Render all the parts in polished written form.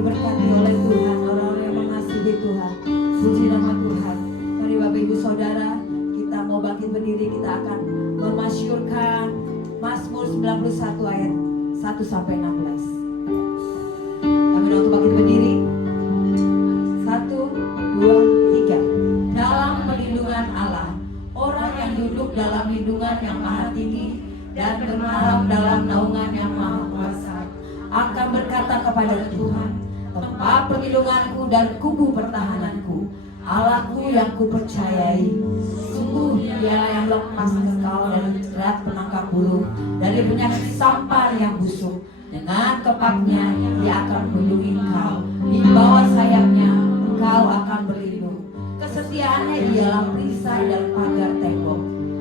diberkati oleh Tuhan, orang-orang yang mengasihi Tuhan. Puji nama Tuhan. Mari Bapak Ibu Saudara, kita mau bangkit berdiri, kita akan memasyurkan Mazmur 91 ayat 1 sampai 16. Kami untuk bangkit berdiri. 1, 2, 3. Dalam perlindungan Allah, orang yang duduk dalam lindungan yang maha tinggi dan bermalam dalam naungan yang maha kuasa akan berkata kepada Tuhan, tempat perlindunganku dan kubu pertahananku, Allahku yang kupercayai. Sungguh Dialah yang lepas engkau dari jerat penangkap burung, dari penyakit sampar yang busuk. Dengan kepaknya Dia akan melindungi engkau, di bawah sayapnya engkau akan berlindung. Kesetiaannya ialah perisai dan pagar tembok.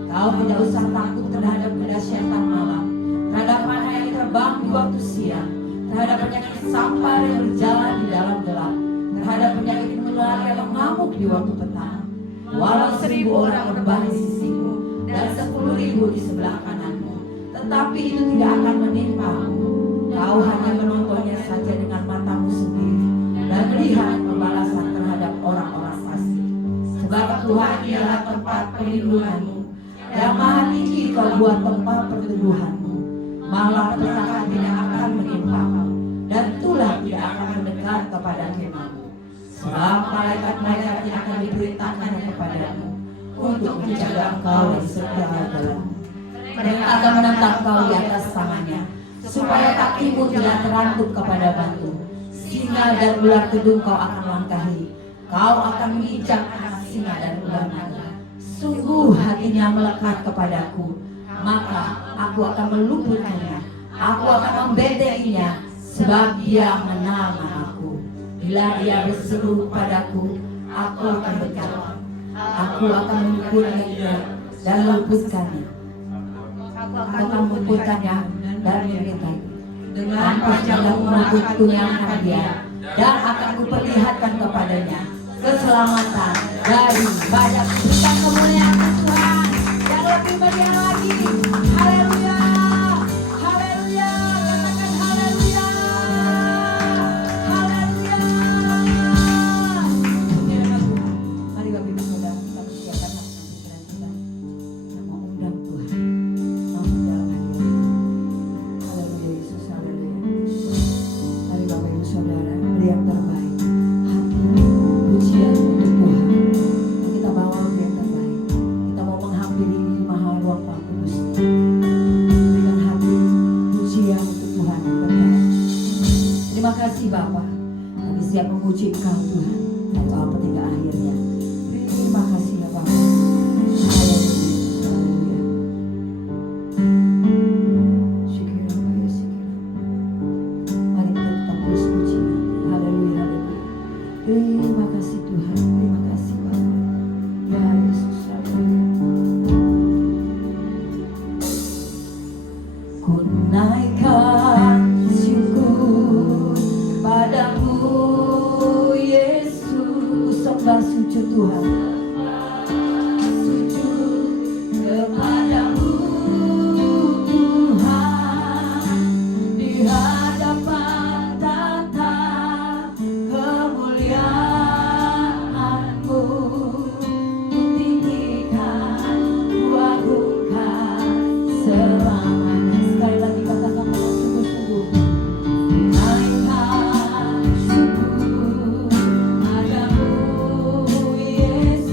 Kau tidak usah takut terhadap kedahsyatan malam, terhadap panah yang terbang di waktu siang, terhadap penyakit sampar yang berjalan di dalam gelap, terhadap penyakit menular yang mengamuk di waktu petang. Walau 1000 orang berbaris di sisimu dan 10.000 di sebelah kananmu, tetapi itu tidak akan menimpamu. Kau hanya menontonnya saja dengan matamu sendiri dan melihat pembalasan terhadap orang-orang fasik. Sebab Tuhan ialah tempat perlindunganmu, yang maha tinggi kau buat tempat perteduhanmu. Malah petaka tidak akan menimpamu, dan tulah tidak akan mendekat kepada kemahmu. Sebab malaikat-malaikatnya akan diperintahkan kepadamu untuk menjaga engkau di segala jalanmu. Mereka akan menentang kau di atas tangannya, supaya kakimu tidak terantuk kepada batu. Singa dan ular kedung kau akan langkahi. Kau akan menginjak anak singa dan ular naga. Sungguh hatinya melekat kepadaku, maka aku akan meluputkannya. Aku akan membentengnya, sebab dia mengenal namaku. Bila dia berseru padaku, aku akan berkata, aku akan memukulnya dan meluputkannya. Aku akan memukulkannya dan membentengnya. Dengan panjang menuntutnya anak dia, dan akan kuperlihatkan kepadanya keselamatan dari banyak berikan kemuliaan Tuhan yang lebih bagian lagi. Haleluya, haleluya, katakan haleluya, haleluya. Mari Bapak Ibu Saudara, kita persiapkan hati pikiran kita, kita mau undang Tuhan masuk dalam hadirat. Haleluya Yesus, haleluya. Mari Bapak Ibu Saudara, beri yang terbaik. Pujian untuk Tuhan yang kita bawa yang terbaik. Kita mau menghampiri mahal ruang Pak Kudus. Berikan hati pujian untuk Tuhan yang terbaik. Terima kasih Bapa, kami siap memuji Engkau Tuhan dari awal hingga akhirnya. Terima kasih ya Bapa. Haleluya. Syukur Bapa ya syukur. Mari kita tetap terus puji. Haleluya, haleluya. Terima kasih Tuhan, terima kasih Bapa. Ya Yesus, haleluya. Ku naikkan syukur padamu Yesus. Sembah sujud Tuhan. Sujud kepadamu Tuhan, di hadapan tata kemuliaan-Mu. Ku tinggikan, ku agungkan selamanya. Sekali lagi katakan dengan sungguh-sungguh. Naikkan syukur padamu Yesus.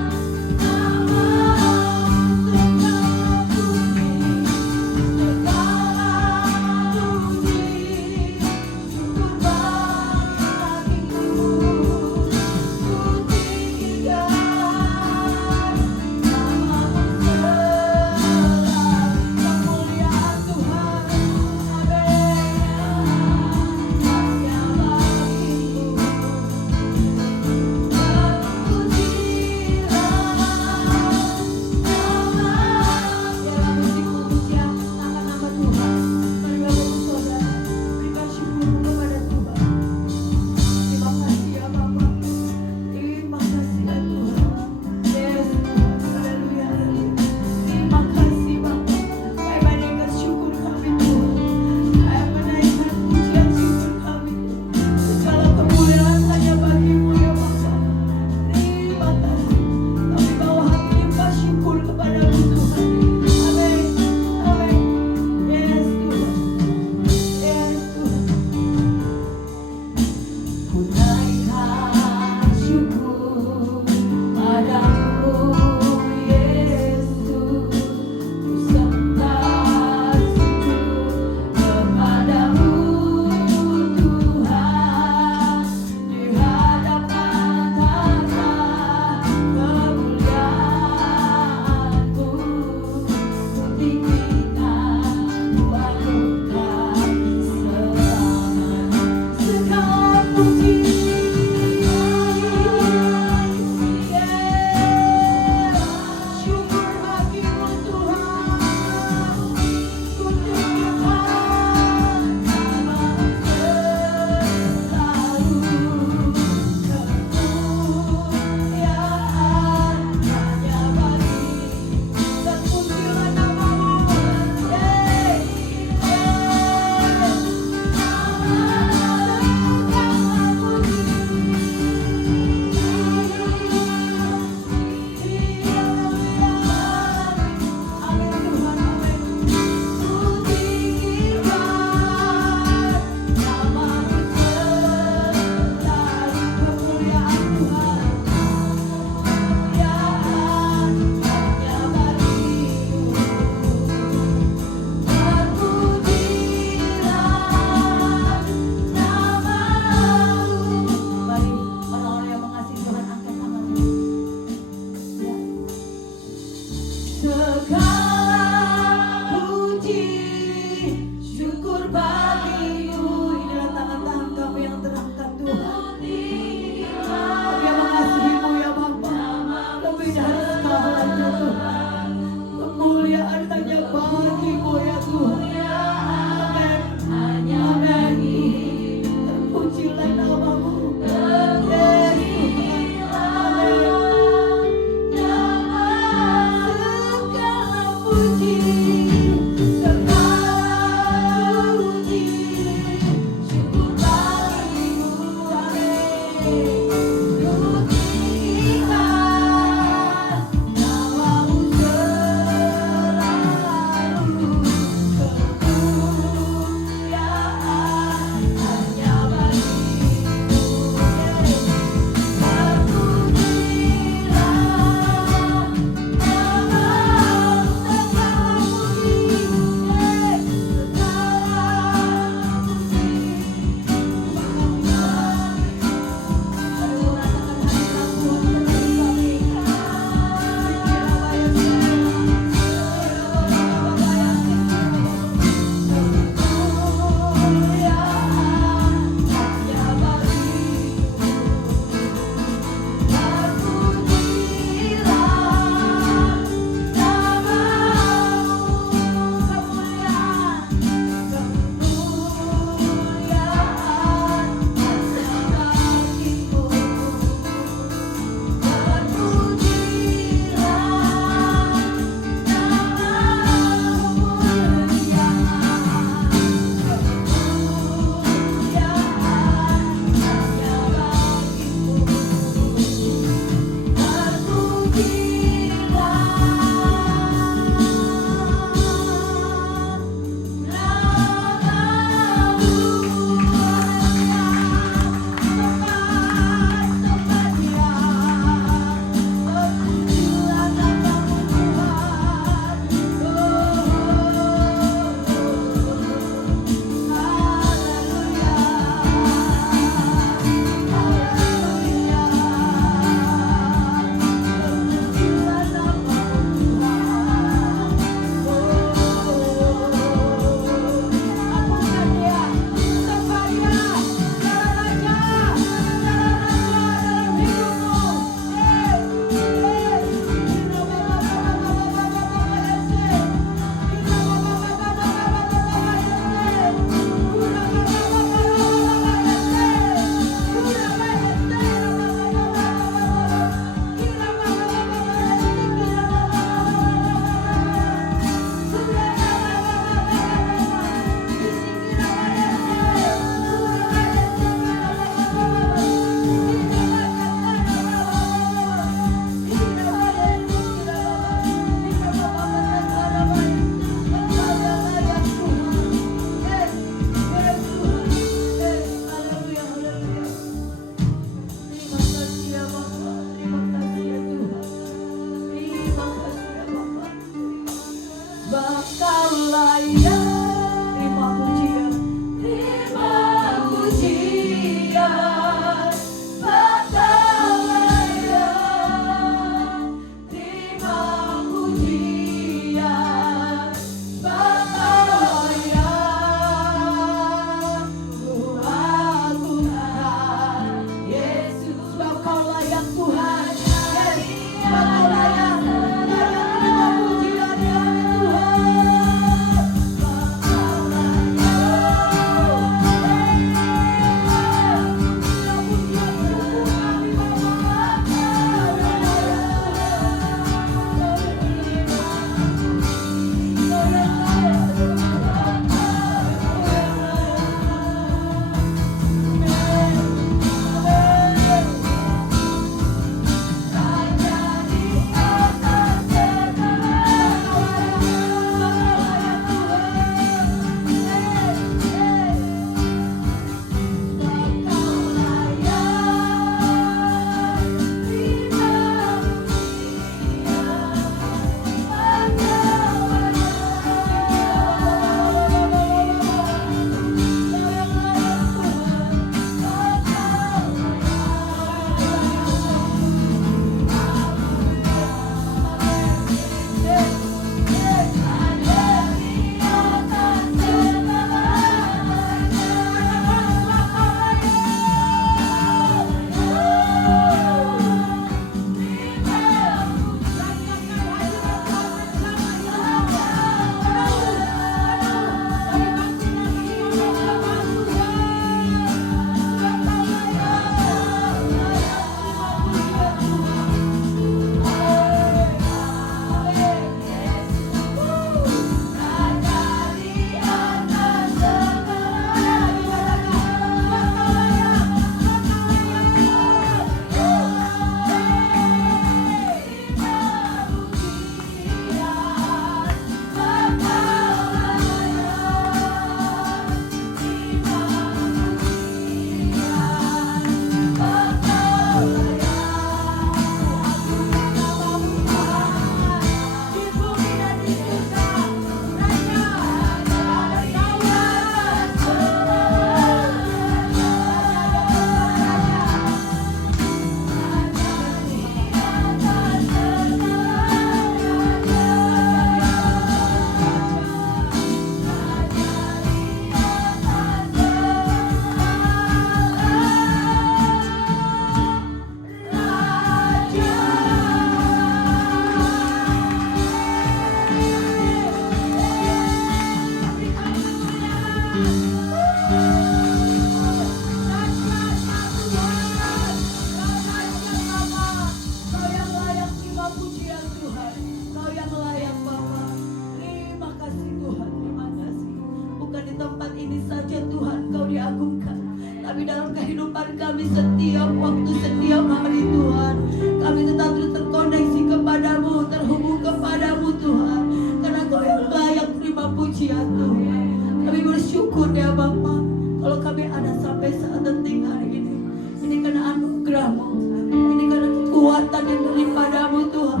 kami setiap waktu, setiap hari Tuhan. Kami tetap terkoneksi kepadamu, terhubung kepadamu Tuhan. Karena Kau yang layak terima pujian Tuhan. Kami bersyukur ya Bapa, kalau kami ada sampai saat detik hari ini. Ini karena anugerah-Mu, ini karena kekuatan yang daripadamu Tuhan.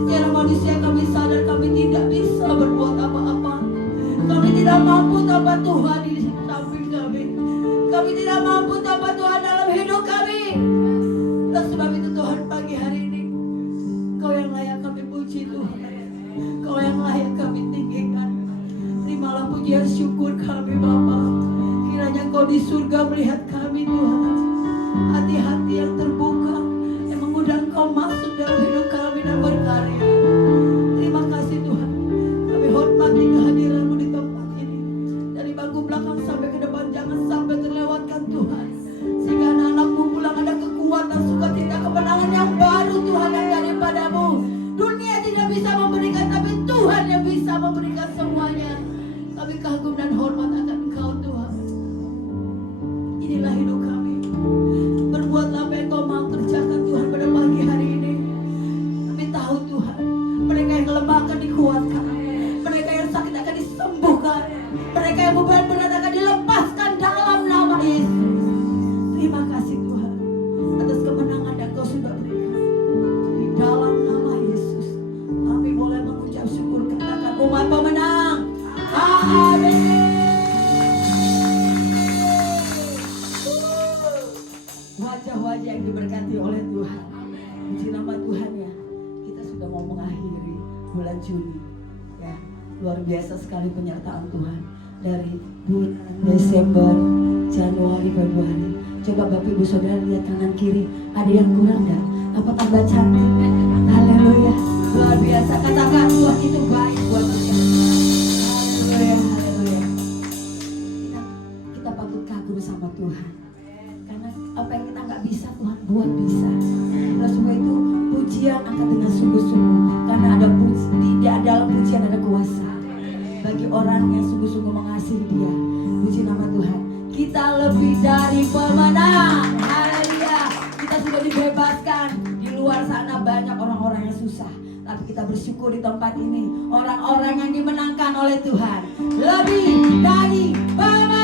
Secara manusia kami sadar kami tidak bisa berbuat apa-apa. Kami tidak mampu tanpa Tuhan di samping kami. Kami tidak mampu tanpa Tuhan dalam hidup kami. Dan sebab itu Tuhan, pagi hari ini Kau yang layak kami puji Tuhan. Kau yang layak kami tinggikan. Terimalah pujian syukur kami Bapa. Kiranya Kau di surga melihat kami Tuhan. Hati-hati yang terbuka, yang mengundang Kau masuk dalam hidup kami dan berkarya. Terima kasih Tuhan. Kami hormati kehadiran-Mu di tempat ini. Dari bangku belakang sampai ke depan, jangan sampai terlewatkan Tuhan. Sehingga anak-anak-Mu pulang ada kekuatan, sukacita, kemenangan yang baru Tuhan yang daripada-Mu. Dunia tidak bisa memberikan, tapi Tuhan yang bisa memberikan semuanya. Kami kagum dan hormat akan Engkau Tuhan. Inilah hidup kami. Berbuatlah apa yang Kau mau kerjakan Tuhan pada pagi hari ini. Kami tahu Tuhan, mereka yang lemah akan dikuatkan, mereka yang sakit akan disembuhkan, mereka yang beban berat akan dilepaskan dalam nama Yesus. Terima kasih Tuhan atas kemenangan yang Kau sudah berikan. Di dalam nama Yesus kami boleh mengucap syukur. Katakan umat pemenang. Amin. Wajah-wajah yang diberkati oleh Tuhan. Puji nama Tuhan ya. Kita sudah mau mengakhiri bulan Juni. Ya, luar biasa sekali penyertaan Tuhan. Dari bulan Desember, Januari, Februari. Coba Bapak Ibu Saudara lihat kanan kiri. Ada yang kurang enggak? Apa tambah cantik? Haleluya. Luar biasa. Katakan Tuhan itu baik buat kita. Haleluya, haleluya. Kita patut kagum sama Tuhan. Karena apa yang kita nggak bisa Tuhan buat bisa. Oleh sebab itu pujian angkat dengan sungguh-sungguh. Karena di dalam pujian ada kuasa. Bagi orang yang sungguh-sungguh mengasihi Dia. Puji nama Tuhan. Kita lebih dari pemenang. Haleluya. Kita sudah dibebaskan. Di luar sana banyak orang-orang yang susah. Tapi kita bersyukur di tempat ini. Orang-orang yang dimenangkan oleh Tuhan. Lebih dari pemenang.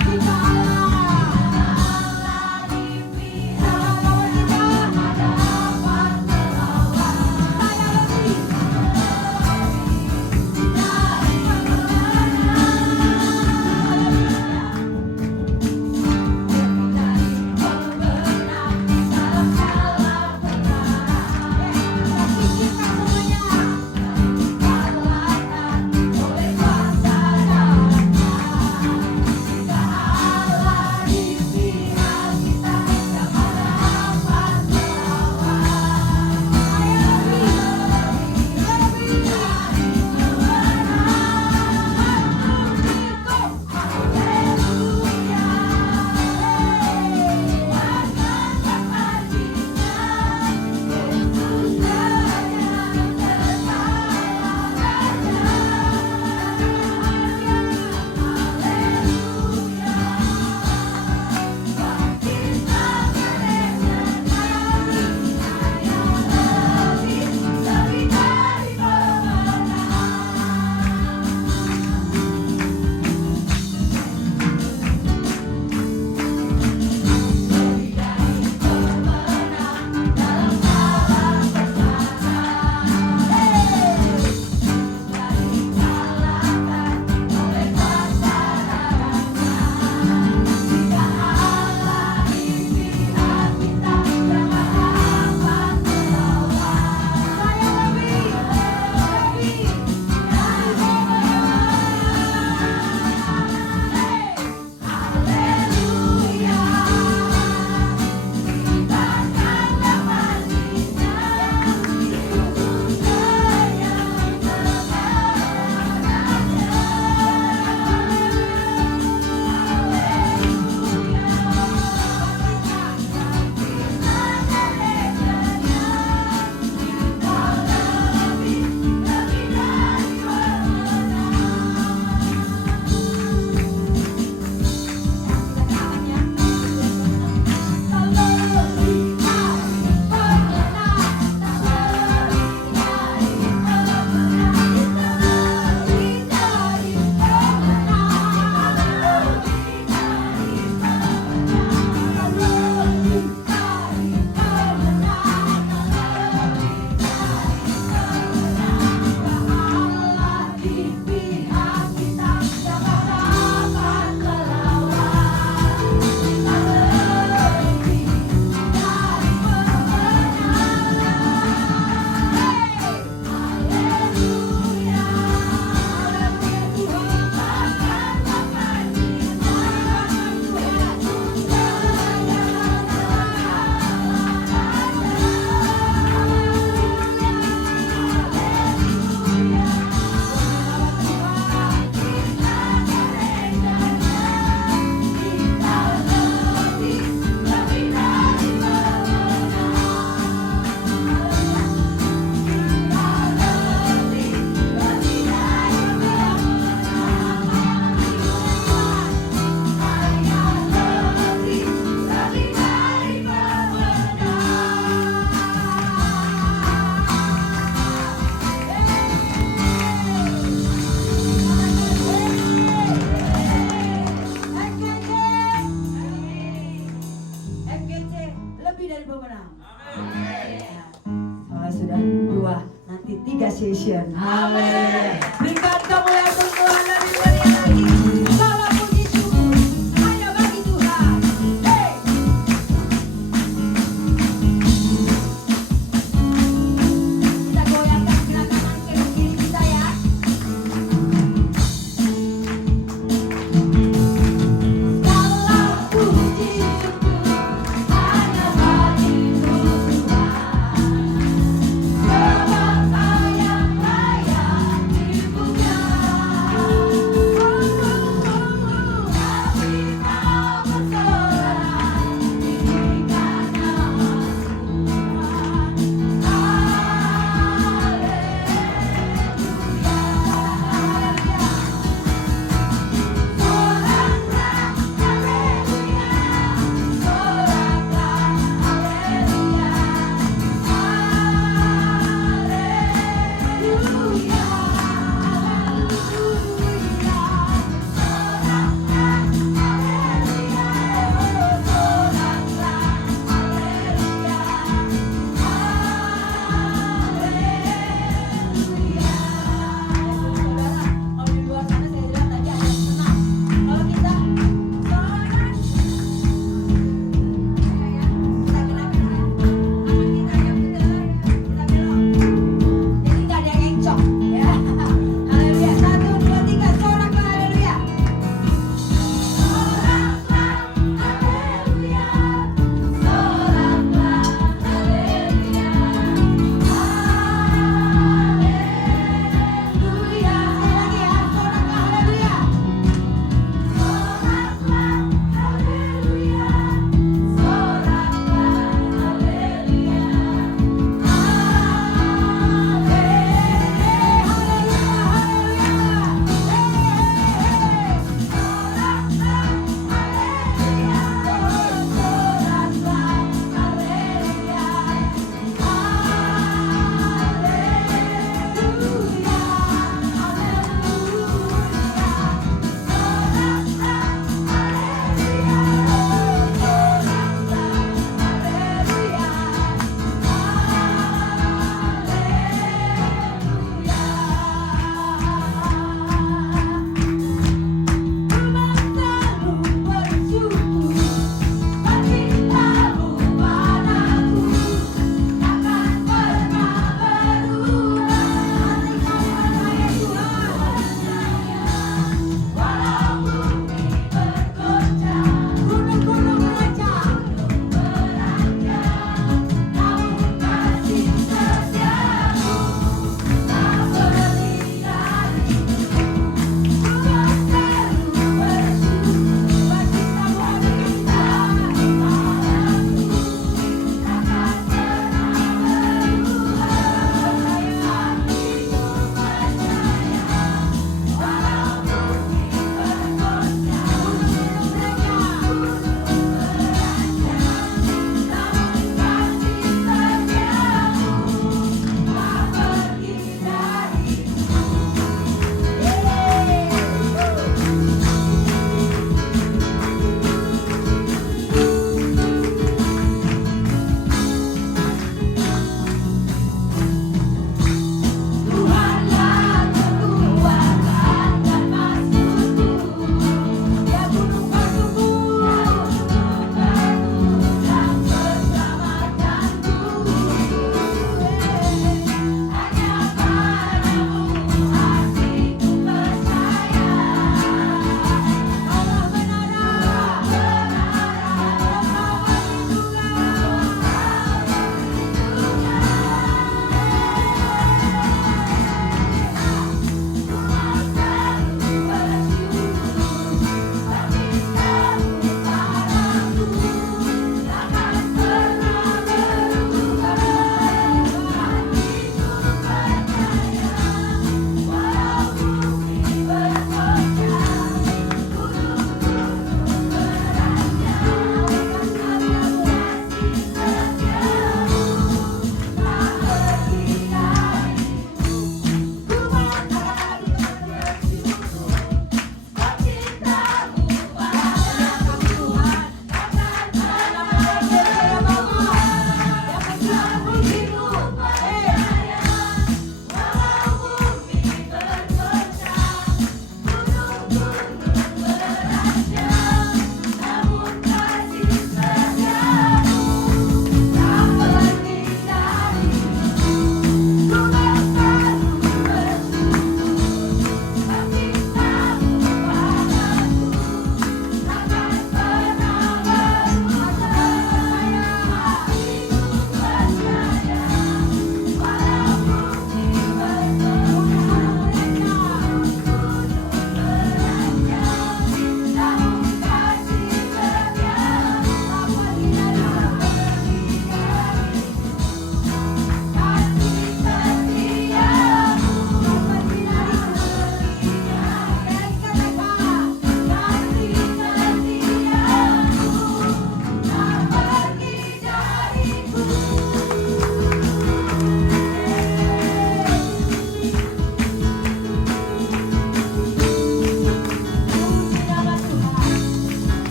Kita 3 session. Amin. Berikan kemuliaan untuk Tuhan lebih meriah lagi. Salam puji syukur hanya bagi Tuhan. Hey. Kita goyangkan gerakan kiri kita ya. Salam puji syukur hanya bagi-Mu Tuhan. Sebab Kau yang layak dipuja.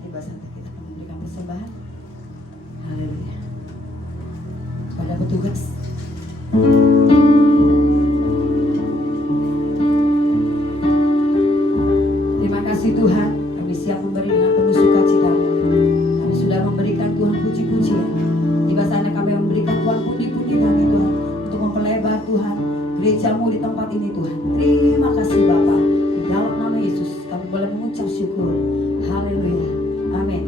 tiba saatnya kita akan memberikan persembahan. Haleluya. Pada petugas. Terima kasih Tuhan, kami siap memberi dengan penuh sukacita-Mu. Kami sudah memberikan Tuhan puji-pujian. Tiba saatnya kami memberikan Tuhan pundi-pundi kami Tuhan, untuk memperlebar Tuhan gereja-Mu di tempat ini Tuhan. Terima kasih Bapa. Di dalam nama Yesus kami boleh mengucap syukur. Haleluya. Amin.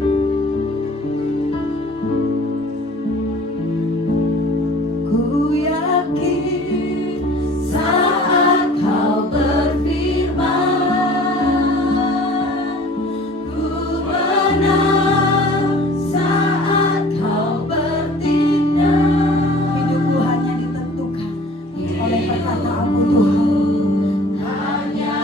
Ku yakin saat Kau berfirman, ku menang saat Kau bertindak. Hidupku hanya ditentukan oleh perkataan-Mu Tuhan. Hanya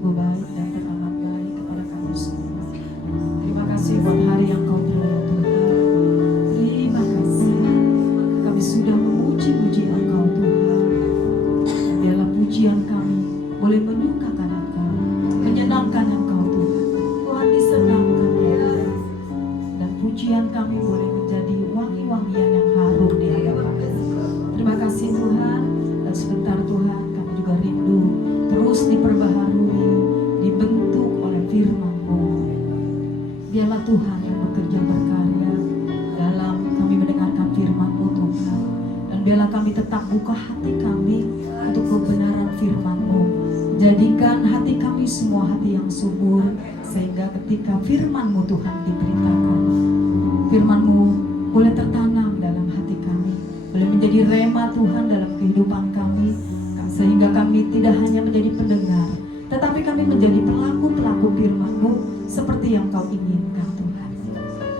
sungguh baik dan teramat baik kepada kami semua. Terima kasih buat hari yang Kau beri ya Tuhan. Terima kasih kami sudah memuji-muji Engkau Tuhan. Biarlah pujian kami boleh menyukakan Engkau, menyenangkan Engkau Tuhan. Tuhan disenangkan ya Tuhan. Dan pujian kami boleh menjadi wangi-wangian yang harum di hadapan. Terima kasih Tuhan. Dan sebentar Tuhan kami juga rindu terus diperbaharui, dibentuk oleh firman-Mu. Biarlah Tuhan yang bekerja berkarya dalam kami mendengarkan firman-Mu Tuhan. Dan biarlah kami tetap buka hati kami untuk kebenaran firman-Mu. Jadikan hati kami semua hati yang subur, sehingga ketika firman-Mu Tuhan diberitakan, firman-Mu boleh tertanam dalam hati kami, boleh menjadi rema Tuhan dalam kehidupan kami, sehingga kami tidak hanya menjadi pendengar, tetapi kami menjadi pelaku-pelaku firman-Mu seperti yang Kau inginkan Tuhan.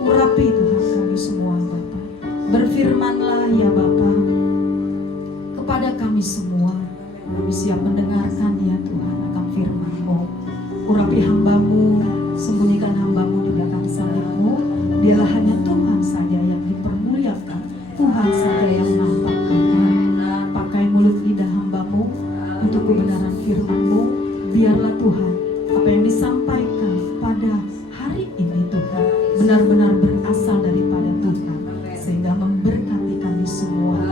Urapi Tuhan kami semua Bapa. Berfirmanlah ya Bapa kepada kami semua. Kami siap mendengarkan ya Tuhan akan firman-Mu. Urapi hamba-Mu, sembunyikan hamba-Mu di belakang salib-Mu. Biarlah hanya Tuhan saja yang dipermuliakan, Tuhan saja yang nampak Tuhan. Pakai mulut lidah hamba-Mu untuk kebenaran firman-Mu. Biarlah Tuhan apa yang disampaikan pada hari ini Tuhan benar-benar berasal daripada Tuhan, sehingga memberkati kami semua.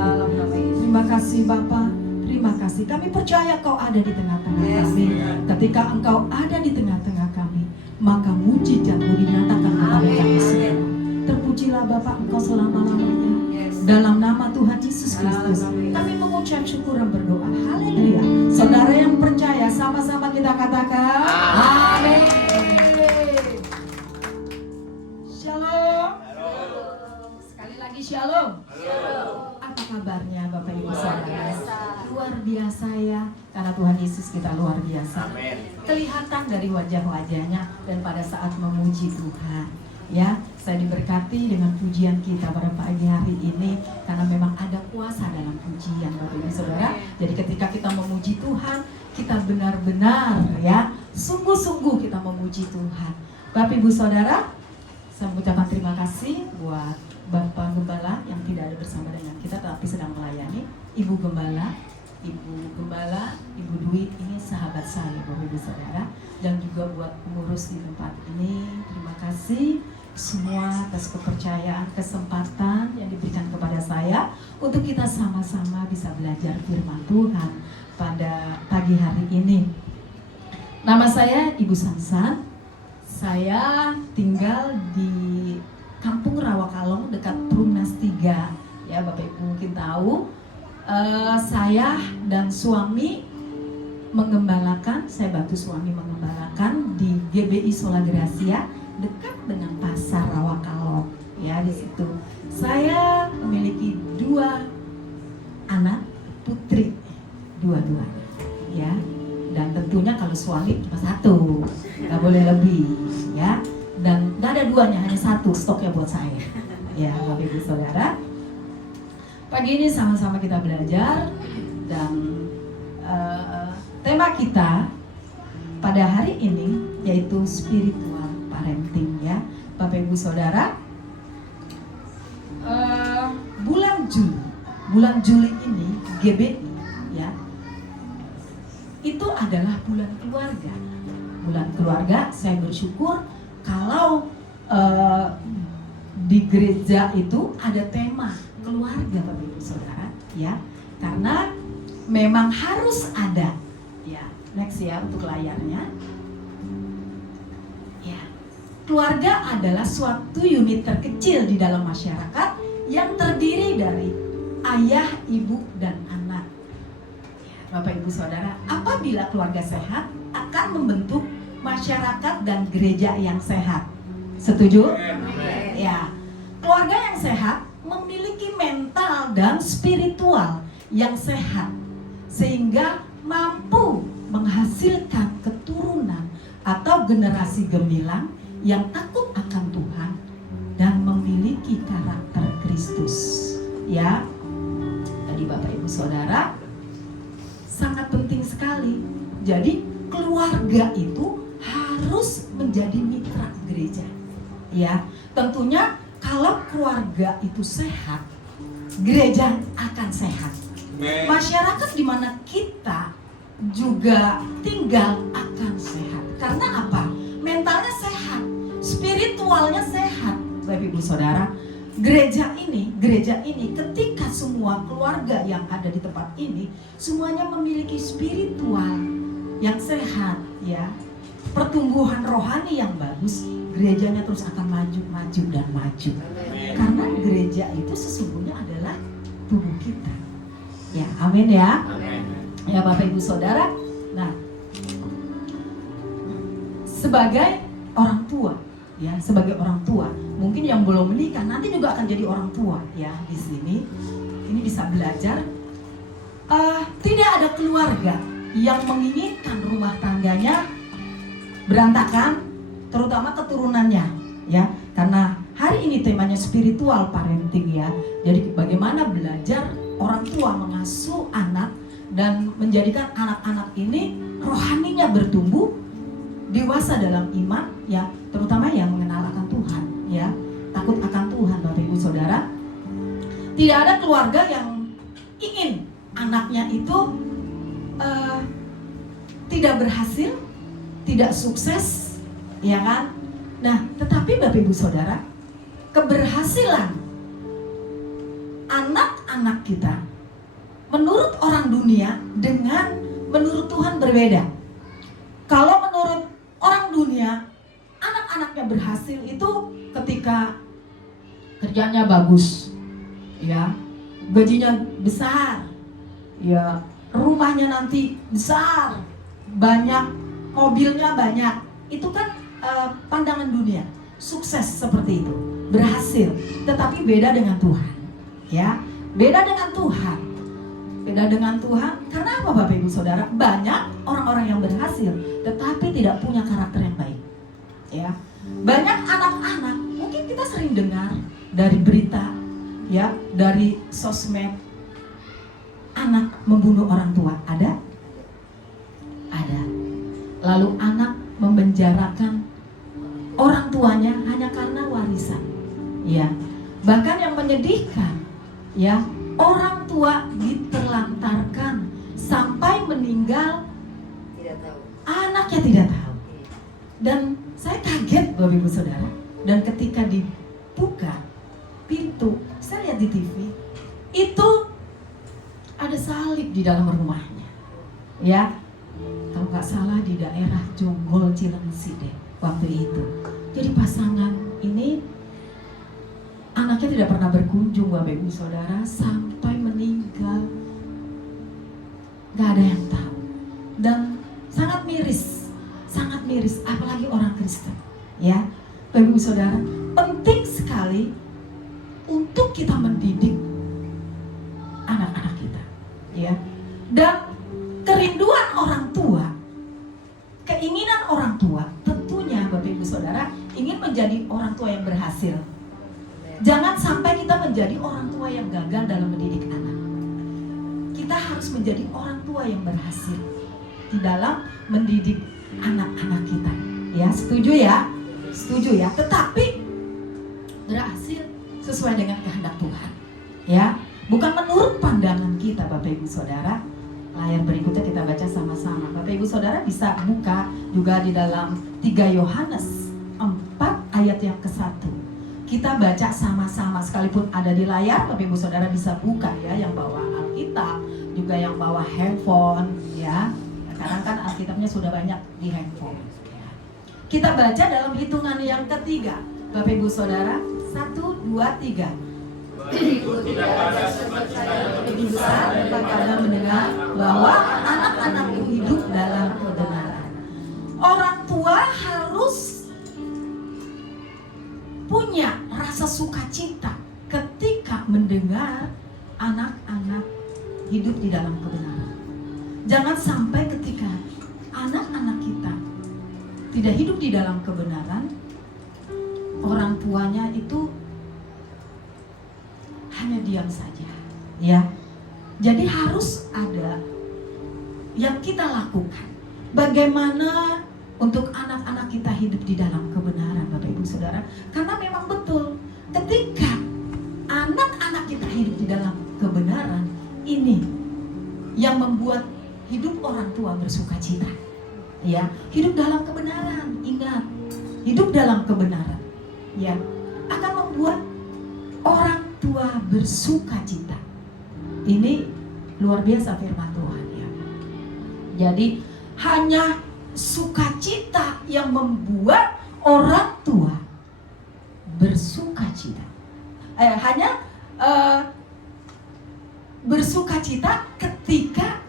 Terima kasih Bapa, terima kasih. Kami percaya Kau ada di tengah-tengah kami. Ketika Engkau ada di tengah-tengah kami, maka mujizat-Mu dinyatakan kepada kami semua. Terpujilah Bapa Engkau selama-lamanya. Dalam nama Tuhan Yesus Kristus kami mengucap syukur dan berdoa. Haleluya. Saudara yang percaya, sama-sama kita katakan amin. Shalom. Sekali lagi shalom. Apa kabarnya Bapak Ibu Saudara? Luar biasa ya, karena Tuhan Yesus kita luar biasa. Kelihatan dari wajah-wajahnya dan pada saat memuji Tuhan. Ya, saya diberkati dengan pujian kita pada pagi hari ini, karena memang ada kuasa dalam pujian Bapak Ibu Saudara. Jadi ketika kita memuji Tuhan, kita benar-benar ya, sungguh-sungguh kita memuji Tuhan. Bapak Ibu Saudara, saya mengucapkan terima kasih buat Bapak Gembala yang tidak ada bersama dengan kita tapi sedang melayani. Ibu Gembala, Ibu Dwi, ini sahabat saya Bapak Ibu Saudara. Dan juga buat pengurus di tempat ini, terima kasih semua atas kepercayaan, kesempatan yang diberikan kepada saya untuk kita sama-sama bisa belajar firman Tuhan pada pagi hari ini. Nama saya Ibu Sansan. Saya tinggal di Kampung Rawakalong dekat Perumnas 3. Ya, Bapak Ibu mungkin tahu. Saya dan suami mengembalakan, saya bantu suami mengembalakan di GBI Sola Gracia dekat dengan Pasar Rawakalong. Ya, di situ. Saya memiliki 2 anak putri, dua-duanya. Ya. Dan tentunya kalau suami cuma 1, nggak boleh lebih, ya. Dan nggak ada 2-nya, hanya 1 stoknya buat saya. Ya, Bapak Ibu Saudara. Pagi ini sama-sama kita belajar dan tema kita pada hari ini yaitu spiritual parenting ya, Bapak Ibu Saudara. Bulan Juli ini GBI ya, itu adalah bulan keluarga. Bulan keluarga, saya bersyukur kalau di gereja itu ada tema keluarga Bapak Ibu Saudara ya, karena memang harus ada ya. Next ya untuk layarnya ya. Keluarga adalah suatu unit terkecil di dalam masyarakat yang terdiri dari ayah, ibu, dan anak ya, Bapak Ibu Saudara. Apabila keluarga sehat akan membentuk masyarakat dan gereja yang sehat. Setuju? Ya. Keluarga yang sehat memiliki mental dan spiritual yang sehat, sehingga mampu menghasilkan keturunan atau generasi gemilang yang takut akan Tuhan dan memiliki karakter Kristus. Ya, jadi Bapak Ibu Saudara, sangat penting sekali. Jadi keluarga itu harus menjadi mitra gereja. Ya, tentunya kalau keluarga itu sehat, gereja akan sehat. Masyarakat di mana kita juga tinggal akan sehat. Karena apa? Mentalnya sehat, spiritualnya sehat. Bapak Ibu Saudara, gereja ini ketika semua keluarga yang ada di tempat ini semuanya memiliki spiritual yang sehat, ya, pertumbuhan rohani yang bagus, gerejanya terus akan maju dan maju. Karena gereja itu sesungguhnya adalah tubuh kita. Ya, amin ya. Ya Bapak Ibu Saudara. Nah, sebagai orang tua, ya, sebagai orang tua, mungkin yang belum menikah nanti juga akan jadi orang tua, ya, di sini. Ini bisa belajar. Tidak ada keluarga yang menginginkan rumah tangganya berantakan, terutama keturunannya, ya. Karena hari ini temanya spiritual parenting, ya. Jadi bagaimana belajar orang tua mengasuh anak dan menjadikan anak-anak ini rohaninya bertumbuh, dewasa dalam iman, ya, terutama yang mengenal akan Tuhan, ya, takut akan Tuhan, Bapak Ibu Saudara. Tidak ada keluarga yang ingin anaknya itu tidak berhasil, tidak sukses, ya kan? Nah, tetapi Bapak Ibu Saudara, keberhasilan anak-anak kita menurut orang dunia dengan menurut Tuhan berbeda. Kalau menurut orang dunia, anak-anaknya berhasil itu ketika kerjanya bagus, ya, gajinya besar, ya, rumahnya nanti besar, banyak, mobilnya banyak. Itu kan pandangan dunia, sukses seperti itu, berhasil. Tetapi beda dengan Tuhan, ya, beda dengan Tuhan. Beda dengan Tuhan, karena apa Bapak Ibu Saudara? Banyak orang-orang yang berhasil tetapi tidak punya karakter yang baik, ya. Banyak anak-anak, mungkin kita sering dengar dari berita, ya, dari sosmed, anak membunuh orang tua. Ada? Ada. Lalu anak memenjarakan orang tuanya hanya karena warisan, ya. Bahkan yang menyedihkan, ya, orang tua diterlantarkan sampai meninggal, tidak tahu. Anaknya tidak tahu. Dan saya kaget Bapak Ibu Saudara. Dan ketika dibuka pintu, saya lihat di TV, itu ada salib di dalam rumahnya, ya. Kalau nggak salah di daerah Jonggol Cilengsi deh waktu itu. Jadi pasangan ini anaknya tidak pernah berkunjung Bapak Ibu Saudara sampai meninggal. Gak ada yang tahu. Dan sangat miris, apalagi orang Kristen, ya. Bapak Ibu Saudara, penting sekali untuk kita mendidik anak-anak kita, ya. Dan kerinduan orang tua, keinginan orang tua, tentunya Bapak Ibu Saudara ingin menjadi orang tua yang berhasil. Jangan sampai kita menjadi orang tua yang gagal dalam mendidik anak. Kita harus menjadi orang tua yang berhasil di dalam mendidik anak-anak kita. Ya, setuju ya? Setuju ya? Tetapi berhasil sesuai dengan kehendak Tuhan. Ya, bukan menurut pandangan kita Bapak Ibu Saudara. Layar berikutnya kita baca sama-sama. Bapak Ibu Saudara bisa buka juga di dalam 3 Yohanes 4 ayat yang ke-1. Kita baca sama-sama, sekalipun ada di layar, Bapak Ibu Saudara bisa buka, ya, yang bawa Alkitab, juga yang bawa handphone, ya. Sekarang kan Alkitabnya sudah banyak di handphone, ya. Kita baca dalam hitungan yang ketiga, Bapak Ibu Saudara, 1, 2, 3. Itu tidak ada sukacita yang Lebih besar daripada mendengar bahwa anak-anakku hidup dalam kebenaran. Orang tua harus punya rasa sukacita ketika mendengar anak-anak hidup di dalam kebenaran. Jangan sampai ketika anak-anak kita tidak hidup di dalam kebenaran, orang tuanya itu hanya diam saja, ya. Jadi harus ada yang kita lakukan, bagaimana untuk anak-anak kita hidup di dalam kebenaran, Bapak Ibu Saudara. Karena memang betul, ketika anak-anak kita hidup di dalam kebenaran, ini yang membuat hidup orang tua bersuka cita. Ya, hidup dalam kebenaran, ingat, hidup dalam kebenaran, ya, akan membuat orang tua bersuka cita. Ini luar biasa firman Tuhan, ya. Jadi hanya sukacita yang membuat orang tua bersuka cita. Hanya bersuka cita ketika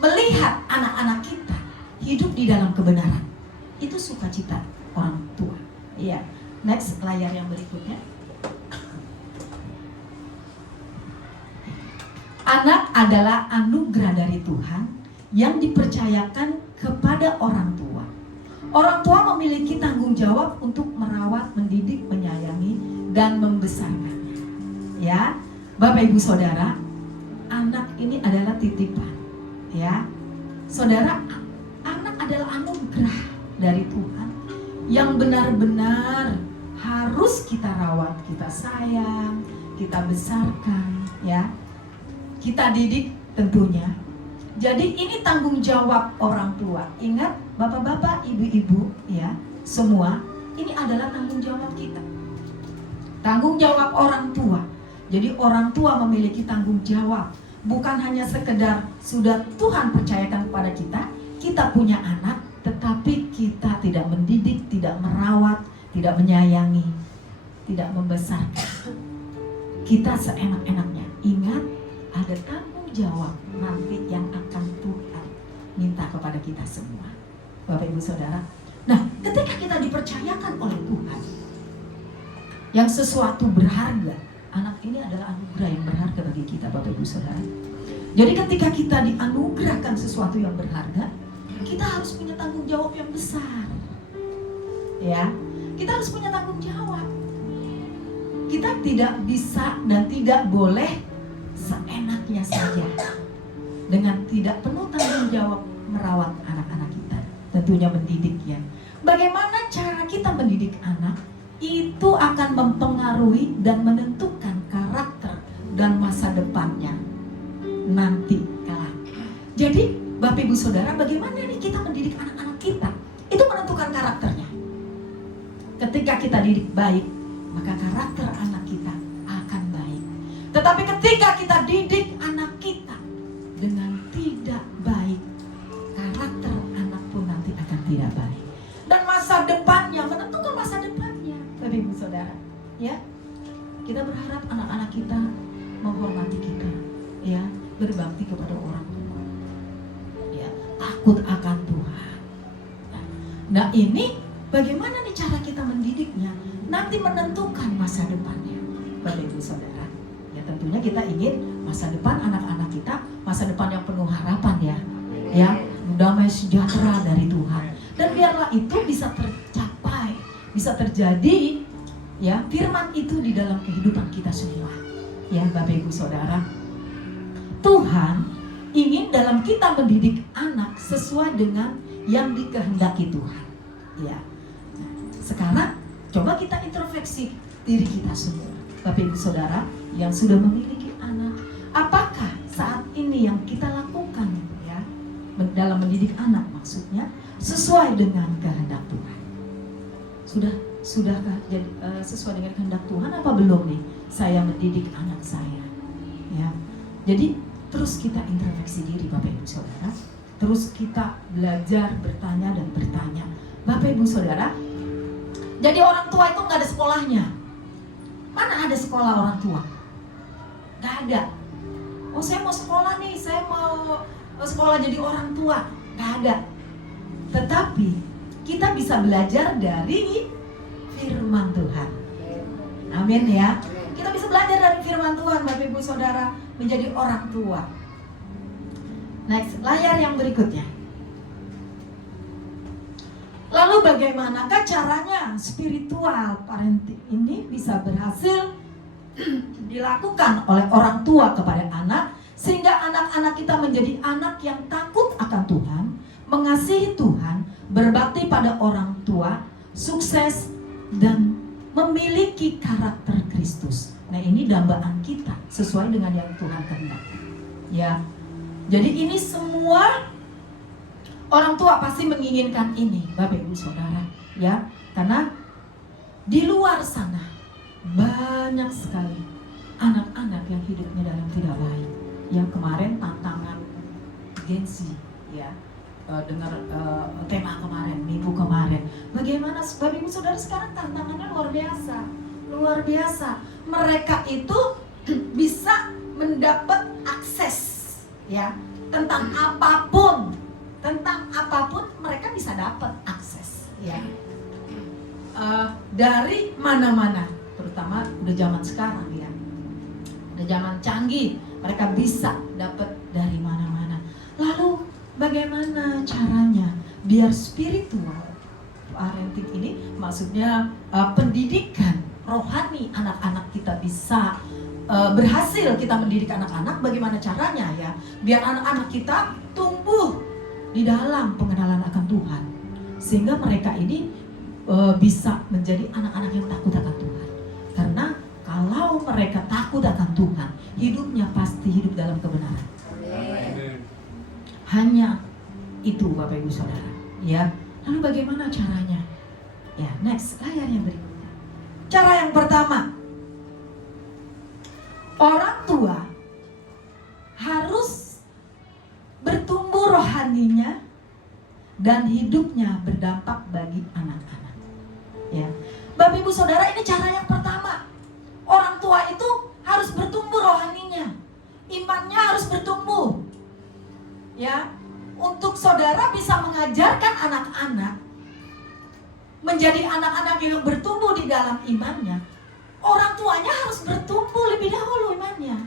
melihat anak-anak kita hidup di dalam kebenaran. Itu sukacita orang tua. Iya. Next, layar yang berikutnya. Anak adalah anugerah dari Tuhan yang dipercayakan kepada orang tua. Orang tua memiliki tanggung jawab untuk merawat, mendidik, menyayangi, dan membesarkannya. Ya, Bapak Ibu Saudara, anak ini adalah titipan. Ya, Saudara, anak adalah anugerah dari Tuhan yang benar-benar harus kita rawat, kita sayang, kita besarkan, ya, kita didik tentunya. Jadi ini tanggung jawab orang tua. Ingat, bapak-bapak, ibu-ibu, ya, semua, ini adalah tanggung jawab kita. Tanggung jawab orang tua. Jadi orang tua memiliki tanggung jawab. Bukan hanya sekedar sudah Tuhan percayakan kepada kita punya anak, tetapi kita tidak mendidik, tidak merawat, tidak menyayangi, tidak membesarkan. Kita seenak-enaknya. Ingat, ada tanggung jawab nanti yang akan Tuhan minta kepada kita semua, Bapak Ibu Saudara. Nah, ketika kita dipercayakan oleh Tuhan yang sesuatu berharga, anak ini adalah anugerah yang berharga bagi kita, Bapak Ibu Saudara. Jadi ketika kita dianugerahkan sesuatu yang berharga, kita harus punya tanggung jawab yang besar. Ya, kita harus punya tanggung jawab. Kita tidak bisa dan tidak boleh seenaknya saja, dengan tidak penuh tanggung jawab merawat anak-anak kita. Tentunya mendidik, ya. Bagaimana cara kita mendidik anak? Itu akan mempengaruhi dan menentukan karakter dan masa depannya nanti kelak. Jadi Bapak Ibu Saudara, bagaimana nih kita mendidik anak-anak kita? Itu menentukan karakternya. Ketika kita didik baik, maka karakter anak kita akan baik. Tetapi ketika kita didik anak kita dengan tidak baik, karakter anak pun nanti akan tidak baik. Dan masa depannya menentukan masa depannya, Bapak Ibu Saudara. Ya, kita berharap anak-anak kita menghormati kita, ya, berbakti kepada orang tua, ya, takut akan Tuhan. Nah, ini bagaimana nih cara kita mendidiknya? Nanti menentukan masa depannya, Bapak Ibu Saudara. Ya, tentunya kita ingin masa depan anak-anak kita, masa depan yang penuh harapan, ya, ya, damai sejahtera dari Tuhan. Dan biarlah itu bisa tercapai, bisa terjadi, ya, firman itu di dalam kehidupan kita semua, ya, Bapak Ibu Saudara. Tuhan ingin dalam kita mendidik anak sesuai dengan yang dikehendaki Tuhan, ya. Sekarang coba kita introspeksi diri kita semua, Bapak Ibu Saudara yang sudah memiliki anak. Apakah saat ini yang kita lakukan, ya, dalam mendidik anak, maksudnya sesuai dengan kehendak Tuhan? Sudahkah jadi sesuai dengan kehendak Tuhan apa belum nih saya mendidik anak saya? Ya, jadi terus kita introspeksi diri, Bapak Ibu Saudara. Terus kita belajar bertanya dan bertanya, Bapak Ibu Saudara. Jadi orang tua itu nggak ada sekolahnya. Mana ada sekolah orang tua? Nggak ada. Oh, saya mau sekolah nih, saya mau sekolah jadi orang tua. Nggak ada. Tetapi kita bisa belajar dari firman Tuhan. Amin, ya. Kita bisa belajar dari firman Tuhan, Bapak Ibu Saudara, menjadi orang tua. Next, layar yang berikutnya. Lalu bagaimanakah caranya spiritual parenting ini bisa berhasil dilakukan oleh orang tua kepada anak, sehingga anak-anak kita menjadi anak yang takut akan Tuhan, mengasihi Tuhan, berbakti pada orang tua, sukses, dan memiliki karakter Kristus. Nah, ini dambaan kita sesuai dengan yang Tuhan kehendaki. Ya. Jadi ini semua orang tua pasti menginginkan ini, Bapak Ibu Saudara, ya. Karena di luar sana banyak sekali anak-anak yang hidupnya dalam tidak baik. Yang kemarin tantangan Gen Z, ya. Dengar tema kemarin, minggu kemarin. Bagaimana Bapak Ibu Saudara sekarang tantangannya luar biasa. Luar biasa. Mereka itu bisa mendapat akses, ya, tentang apapun mereka bisa dapat akses, ya, dari mana-mana, terutama udah zaman sekarang, ya, udah zaman canggih, mereka bisa dapat dari mana-mana. Lalu bagaimana caranya biar spiritual parenting ini, maksudnya pendidikan rohani anak-anak kita bisa berhasil kita mendidik anak-anak? Bagaimana caranya, ya, biar anak-anak kita tumbuh di dalam pengenalan akan Tuhan, sehingga mereka ini bisa menjadi anak-anak yang takut akan Tuhan. Karena kalau mereka takut akan Tuhan, hidupnya pasti hidup dalam kebenaran. Hanya itu, Bapak Ibu Saudara, ya. Lalu bagaimana caranya? Ya, next, layar yang berikutnya. Cara yang pertama, orang tua harus bertumbuh rohaninya dan hidupnya berdampak bagi anak-anak. Ya, Bapak Ibu Saudara, ini cara yang pertama. Orang tua itu harus bertumbuh rohaninya, imannya harus bertumbuh. Ya, untuk saudara bisa mengajarkan anak-anak menjadi anak-anak yang bertumbuh di dalam imannya, orang tuanya harus bertumbuh lebih dahulu imannya.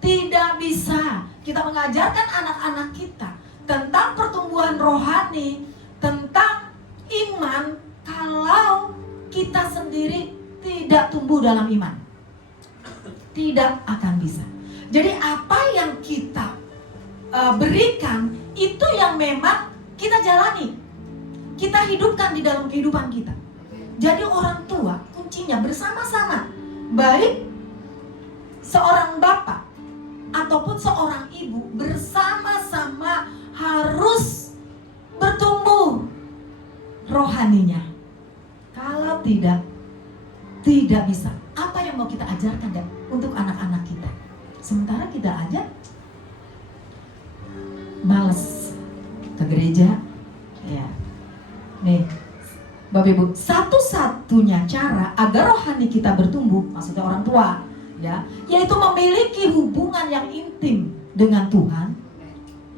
Tidak bisa kita mengajarkan anak-anak kita tentang pertumbuhan rohani, tentang iman, kalau kita sendiri tidak tumbuh dalam iman. Tidak akan bisa. Jadi apa yang kita berikan, itu yang memang kita jalani, kita hidupkan di dalam kehidupan kita. Jadi orang tua kuncinya bersama-sama, baik seorang bapak ataupun seorang ibu, bersama-sama harus bertumbuh rohaninya. Kalau tidak bisa. Apa yang mau kita ajarkan, ya, untuk anak-anak kita? Sementara kita aja males ke gereja, ya. Nih, Bapak Ibu, satu-satunya cara agar rohani kita bertumbuh, maksudnya orang tua, ya, yaitu memiliki hubungan yang intim dengan Tuhan,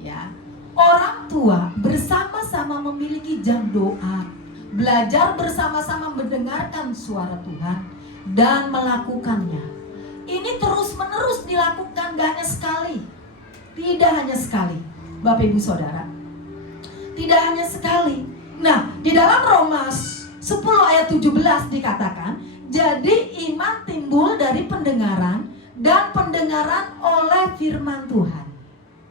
ya. Orang tua bersama-sama memiliki jam doa, belajar bersama-sama mendengarkan suara Tuhan dan melakukannya. Ini terus-menerus dilakukan, gak hanya sekali, tidak hanya sekali, Bapak Ibu Saudara, tidak hanya sekali. Nah, di dalam Roma 10 ayat 17 dikatakan, jadi iman timbul dari pendengaran dan pendengaran oleh firman Tuhan.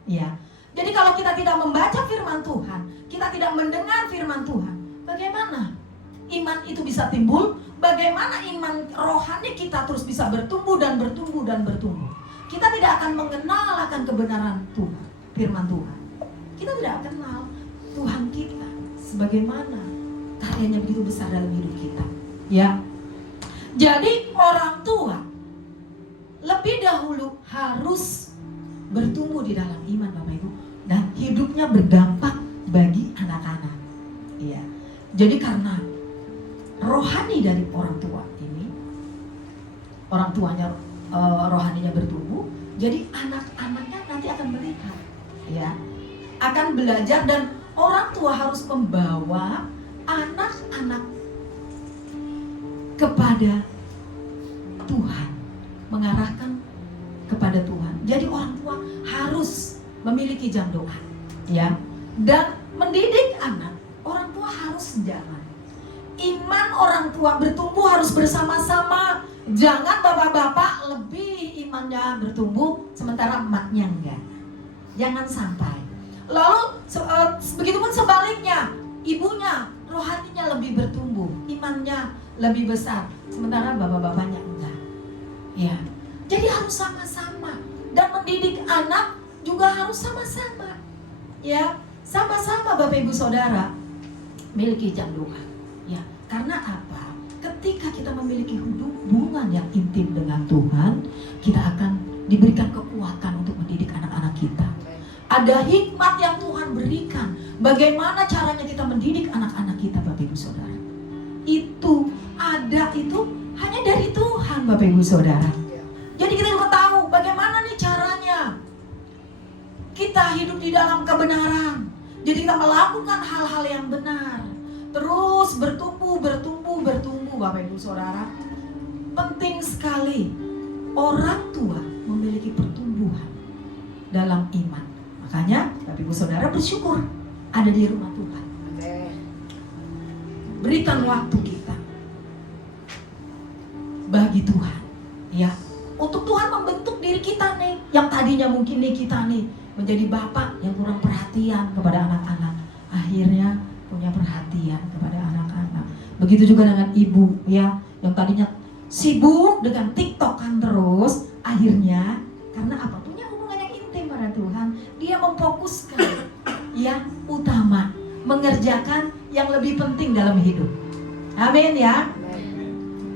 Ya. Jadi kalau kita tidak membaca firman Tuhan, kita tidak mendengar firman Tuhan, bagaimana iman itu bisa timbul? Bagaimana iman rohani kita terus bisa bertumbuh dan bertumbuh dan bertumbuh? Kita tidak akan mengenal akan kebenaran Tuhan, firman Tuhan. Kita tidak akan kenal Tuhan kita sebagaimana karyanya begitu besar dalam hidup kita, ya. Jadi orang tua lebih dahulu harus bertumbuh di dalam iman, Bapak Ibu, dan hidupnya berdampak bagi anak-anak, ya. Jadi karena rohani dari orang tua ini, orang tuanya rohaninya bertumbuh, jadi anak-anaknya nanti akan melihat, ya, akan belajar, dan orang tua harus membawa anak-anak kepada Tuhan, mengarahkan kepada Tuhan. Jadi orang tua harus memiliki jam doa, ya, dan mendidik anak. Orang tua harus jalan. Iman orang tua bertumbuh harus bersama-sama. Jangan bapak-bapak lebih imannya bertumbuh sementara emaknya enggak. Jangan sampai. Lalu begitupun sebaliknya, ibunya rohaninya lebih bertumbuh, imannya lebih besar, sementara bapak-bapaknya enggak. Ya, jadi harus sama-sama, dan mendidik anak juga harus sama-sama. Ya, sama-sama Bapak Ibu Saudara miliki jam doa. Ya, karena apa? Ketika kita memiliki hubungan yang intim dengan Tuhan, kita akan diberikan kekuatan untuk mendidik anak-anak kita. Ada hikmat yang Tuhan berikan. Bagaimana caranya kita mendidik anak-anak kita, Bapak Ibu Saudara? Itu hanya dari Tuhan, Bapak Ibu Saudara. Jadi kita harus tahu bagaimana nih caranya kita hidup di dalam kebenaran. Jadi kita melakukan hal-hal yang benar. Terus bertumbuh, Bapak Ibu Saudara. Penting sekali orang tua memiliki pertumbuhan dalam iman. Makanya Bapak Ibu Saudara bersyukur ada di rumah Tuhan. Berikan waktu kita bagi Tuhan, ya, untuk Tuhan membentuk diri kita nih, yang tadinya mungkin nih kita nih menjadi bapak yang kurang perhatian kepada anak-anak, akhirnya punya perhatian kepada anak-anak. Begitu juga dengan ibu, ya, yang tadinya sibuk dengan TikTokan terus, akhirnya karena apa? Punya hubungan yang intim pada Tuhan, dia memfokuskan yang utama, mengerjakan yang lebih penting dalam hidup. Amin ya.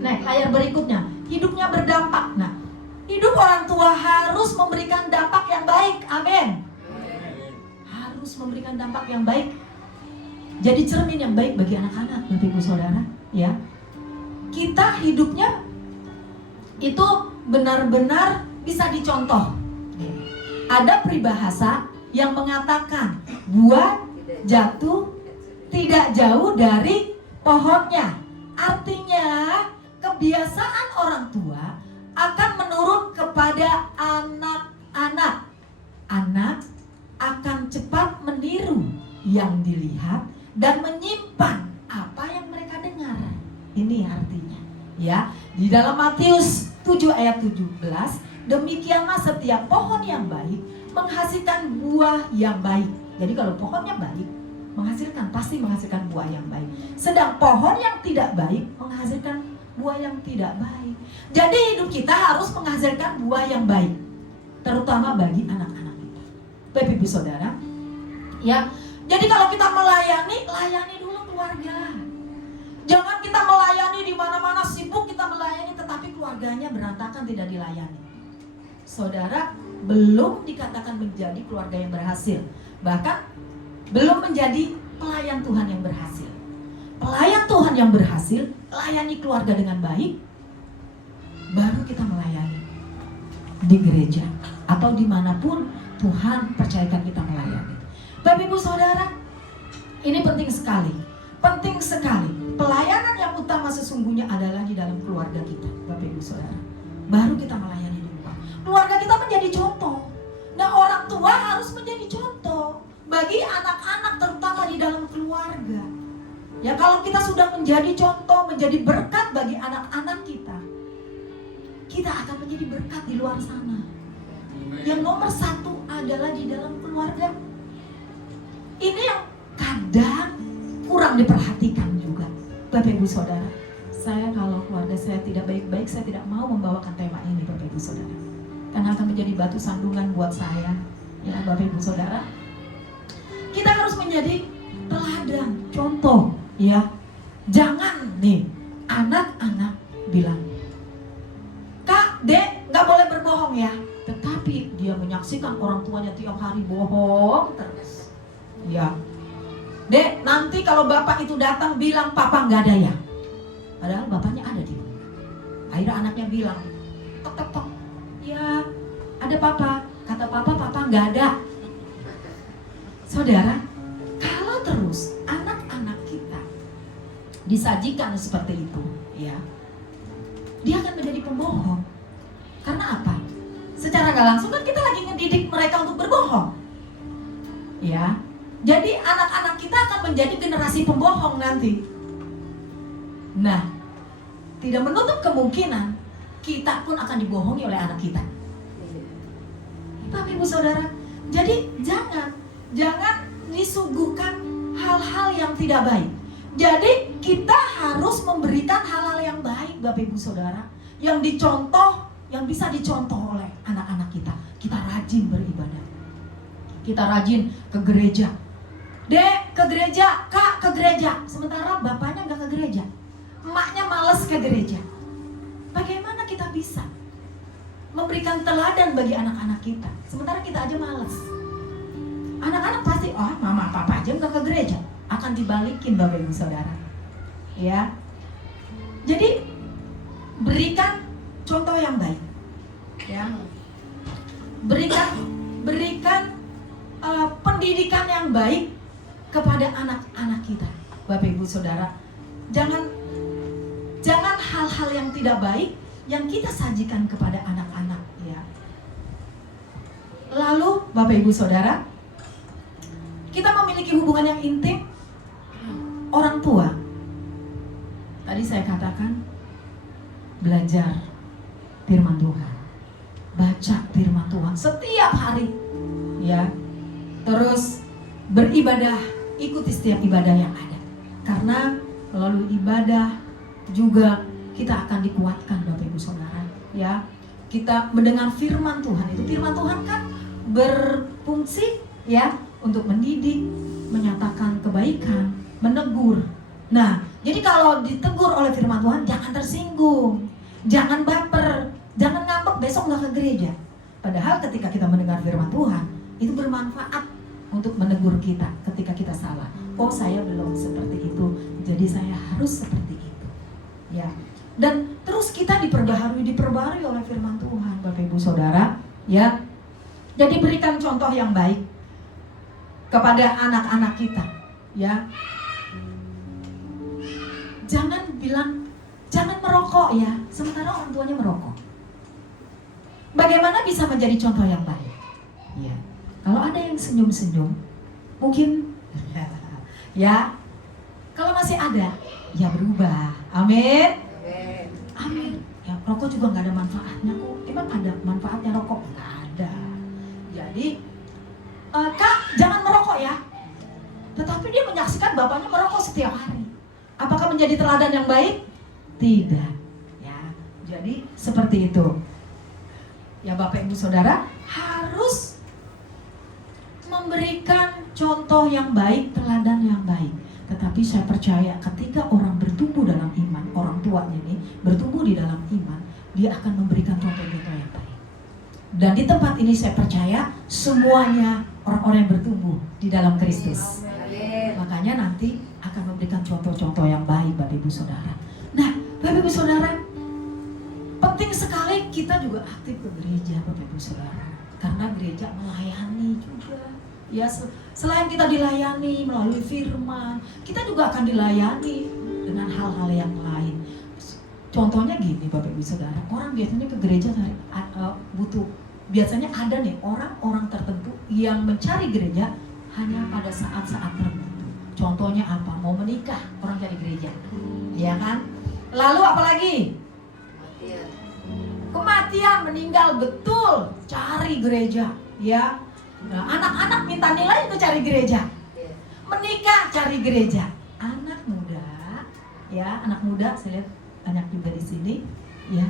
Nah, layar berikutnya, hidupnya berdampak. Nah, hidup orang tua harus memberikan dampak yang baik. Amin. Harus memberikan dampak yang baik. Jadi cermin yang baik bagi anak-anak, Bapak Ibu Saudara, ya. Kita hidupnya itu benar-benar bisa dicontoh. Ada peribahasa yang mengatakan buah jatuh tidak jauh dari pohonnya. Artinya kebiasaan orang tua akan menurun kepada anak-anak. Anak akan cepat meniru yang dilihat dan menyimpan apa yang mereka dengar. Ini artinya, ya. Di dalam Matius 7 ayat 17, demikianlah setiap pohon yang baik menghasilkan buah yang baik. Jadi kalau pohonnya baik, pasti menghasilkan buah yang baik. Sedang pohon yang tidak baik menghasilkan buah yang tidak baik. Jadi hidup kita harus menghasilkan buah yang baik, terutama bagi anak-anak kita. Bapak Ibu Saudara, ya. Jadi kalau kita layani dulu keluarga. Jangan kita melayani di mana-mana, sibuk kita melayani tetapi keluarganya berantakan, tidak dilayani. Saudara belum dikatakan menjadi keluarga yang berhasil. Bahkan belum menjadi pelayan Tuhan yang berhasil. Pelayan Tuhan yang berhasil, layani keluarga dengan baik, baru kita melayani di gereja atau dimanapun Tuhan percayakan kita melayani. Bapak Ibu Saudara, ini penting sekali. Penting sekali. Pelayanan yang utama sesungguhnya adalah di dalam keluarga kita, Bapak Ibu Saudara. Baru kita melayani di luar. Keluarga kita menjadi contoh. Nah, orang tua harus menjadi contoh bagi anak-anak, terutama di dalam keluarga. Ya, kalau kita sudah menjadi contoh, menjadi berkat bagi anak-anak kita, kita akan menjadi berkat di luar sana. Yang nomor satu adalah di dalam keluarga. Ini yang kadang kurang diperhatikan juga, Bapak Ibu Saudara. Saya kalau keluarga saya tidak baik-baik, saya tidak mau membawakan tema ini, Bapak Ibu Saudara, karena akan menjadi batu sandungan buat saya. Ya, Bapak Ibu Saudara, kita harus menjadi teladan, contoh, ya. Jangan nih anak-anak bilang, Kak, Dek, nggak boleh berbohong ya. Tetapi dia menyaksikan orang tuanya tiap hari bohong terus. Ya, Dek, nanti kalau bapak itu datang bilang papa nggak ada ya. Padahal bapaknya ada di rumah. Akhirnya anaknya bilang, tok, ya ada papa. Kata papa nggak ada. Saudara, kalau terus anak-anak kita disajikan seperti itu, ya, dia akan menjadi pembohong. Karena apa? Secara gak langsung kan kita lagi ngedidik mereka untuk berbohong, ya. Jadi anak-anak kita akan menjadi generasi pembohong nanti. Nah, tidak menutup kemungkinan kita pun akan dibohongi oleh anak kita. Bapak Ibu Saudara, jadi jangan Jangan disuguhkan hal-hal yang tidak baik. Jadi kita harus memberikan hal-hal yang baik Bapak Ibu Saudara, yang dicontoh, yang bisa dicontoh oleh anak-anak kita. Kita rajin beribadah, kita rajin ke gereja. Dek ke gereja, kak ke gereja. Sementara bapaknya gak ke gereja, emaknya males ke gereja. Bagaimana kita bisa memberikan teladan bagi anak-anak kita, sementara kita aja males? Anak-anak pasti, oh mama papa aja gak ke gereja. Akan dibalikin Bapak Ibu Saudara, ya. Jadi berikan contoh yang baik, ya. Berikan pendidikan yang baik kepada anak-anak kita, Bapak Ibu Saudara. Jangan hal-hal yang tidak baik yang kita sajikan kepada anak-anak, ya. Lalu Bapak Ibu Saudara, kita memiliki hubungan yang intim. Orang tua, tadi saya katakan, belajar firman Tuhan, baca firman Tuhan setiap hari, ya. Terus beribadah, ikuti setiap ibadah yang ada, karena melalui ibadah juga kita akan dikuatkan Bapak Ibu Saudara, ya. Kita mendengar firman Tuhan, itu firman Tuhan kan berfungsi, ya, untuk mendidik, menyatakan kebaikan, menegur. Nah, jadi kalau ditegur oleh firman Tuhan, jangan tersinggung, jangan baper, jangan ngambek besok nggak ke gereja. Padahal ketika kita mendengar firman Tuhan, itu bermanfaat untuk menegur kita ketika kita salah. Oh, saya belum seperti itu, jadi saya harus seperti itu, ya. Dan terus kita diperbaharui oleh firman Tuhan, Bapak Ibu Saudara, ya. Jadi berikan contoh yang baik kepada anak-anak kita, ya. Jangan bilang, jangan merokok ya, sementara orang tuanya merokok. Bagaimana bisa menjadi contoh yang baik? Ya, kalau ada yang senyum-senyum, mungkin ya. Kalau masih ada, ya berubah. Amin. Amin. Ya, rokok juga nggak ada manfaatnya kok. Emang ada manfaatnya rokok? Nggak ada. Jadi, kak, jangan merokok ya. Tetapi dia menyaksikan bapaknya merokok setiap hari. Apakah menjadi teladan yang baik? Tidak, ya. Jadi seperti itu, ya Bapak Ibu Saudara, harus memberikan contoh yang baik, teladan yang baik. Tetapi saya percaya ketika orang bertumbuh dalam iman, orang tuanya ini bertumbuh di dalam iman, dia akan memberikan contoh-contoh yang baik. Dan di tempat ini saya percaya semuanya orang-orang yang bertumbuh di dalam Kristus. Makanya nanti akan memberikan contoh-contoh yang baik Bapak Ibu Saudara. Nah, Bapak Ibu Saudara, penting sekali kita juga aktif ke gereja Bapak Ibu Saudara. Karena gereja melayani juga. Ya, selain kita dilayani melalui firman, kita juga akan dilayani dengan hal-hal yang lain. Contohnya gini Bapak Ibu Saudara, orang biasanya ke gereja butuh, biasanya ada nih orang-orang tertentu yang mencari gereja hanya pada saat-saat tertentu. Contohnya apa? Mau menikah, orang cari gereja, ya kan? Lalu apalagi? Kematian, meninggal, betul, cari gereja, ya. Nah, anak-anak minta nilai itu cari gereja. Menikah, cari gereja. Anak muda, ya, anak muda, saya lihat banyak juga di sini, ya,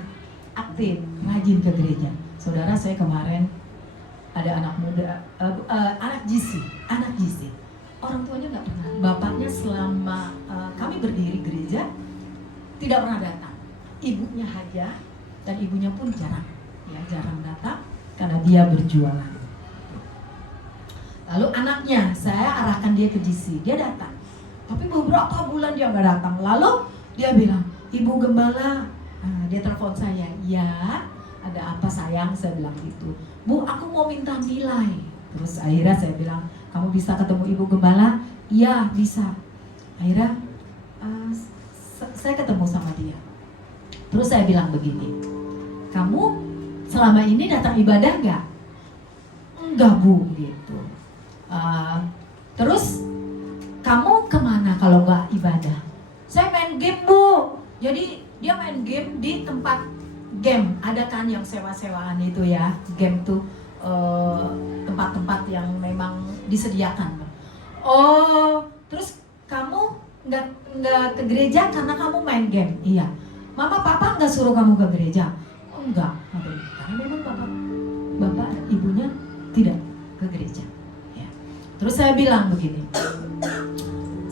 aktif, rajin ke gereja. Saudara, saya kemarin ada anak muda, anak GC. Orang tuanya nggak pernah, bapaknya selama kami berdiri gereja tidak pernah datang. Ibunya aja, dan ibunya pun jarang datang karena dia berjualan. Lalu anaknya, saya arahkan dia ke GC, dia datang. Tapi beberapa bulan dia nggak datang. Lalu dia bilang, Ibu Gembala, dia telepon saya, ya ada apa sayang, saya bilang gitu. Bu, aku mau minta nilai. Terus akhirnya saya bilang, kamu bisa ketemu Ibu Gembala? Iya, bisa. Akhirnya saya ketemu sama dia. Terus saya bilang begini, kamu selama ini datang ibadah nggak? Enggak Bu, gitu. Terus kamu kemana kalau nggak ibadah? Saya main game Bu. Jadi dia main game di tempat game. Ada kan yang sewa-sewaan itu ya, game tuh. tempat-tempat yang memang disediakan. Oh, terus kamu nggak ke gereja karena kamu main game? Iya. Mama papa nggak suruh kamu ke gereja? Oh, enggak, karena memang bapak ibunya tidak ke gereja. Ya. Terus saya bilang begini,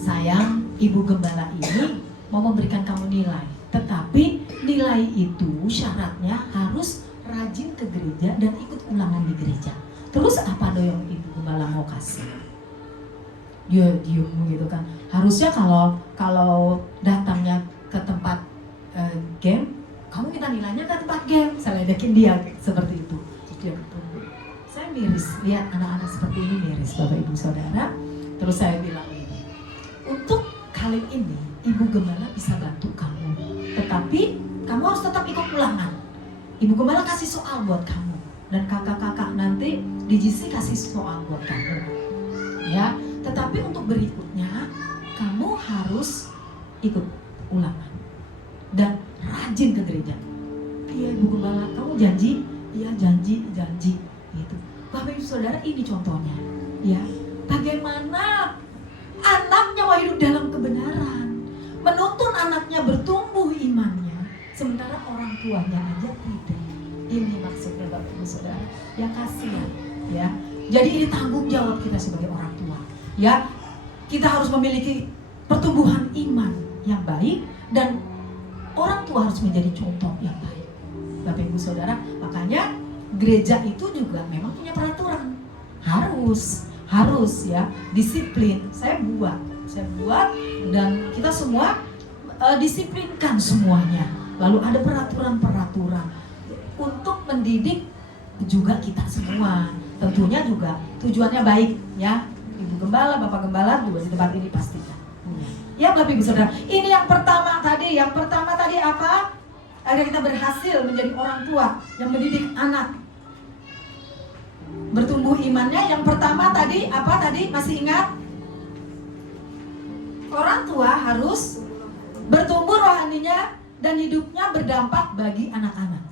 sayang, ibu gembala ini mau memberikan kamu nilai, tetapi nilai itu syaratnya harus rajin ke gereja dan ikut ulangan di gereja. Terus apa dong yang ibu gembala mau kasih? Dia diem gitu kan. Harusnya kalau datangnya ke tempat game, kamu minta nilainya ke tempat game. Saya ledekin dia seperti itu. Terus dia bertunggu. Saya miris lihat anak-anak seperti ini, miris Bapak Ibu Saudara. Terus saya bilang ini, untuk kali ini ibu gembala bisa bantu kamu, tetapi kamu harus tetap ikut ulangan. Ibu gembala kasih soal buat kamu, dan kakak-kakak nanti di GC kasih soal buat kamu, ya. Tetapi untuk berikutnya kamu harus ikut ulangan dan rajin ke gereja. Iya ibu gembala, kamu janji? Iya janji gitu. Bapak Ibu Saudara, ini contohnya, ya. Bagaimana anaknya mau hidup dalam kebenaran, menuntun anaknya bertumbuh imannya, sementara orang tuanya aja tidak. Ini maksudnya Bapak Ibu Saudara, ya kasihan, ya. Jadi ini tanggung jawab kita sebagai orang tua, ya. Kita harus memiliki pertumbuhan iman yang baik dan orang tua harus menjadi contoh yang baik. Bapak Ibu Saudara, makanya gereja itu juga memang punya peraturan, harus ya, disiplin. Saya buat dan kita semua disiplinkan semuanya. Lalu ada peraturan untuk mendidik juga kita semua. Tentunya juga tujuannya baik, ya. Ibu gembala, Bapak gembala juga di tempat ini pastikan. Ya Bapak Ibu Saudara, ini yang pertama tadi apa? Agar kita berhasil menjadi orang tua yang mendidik anak, bertumbuh imannya. Yang pertama tadi apa tadi? Masih ingat? Orang tua harus bertumbuh rohaninya dan hidupnya berdampak bagi anak-anak.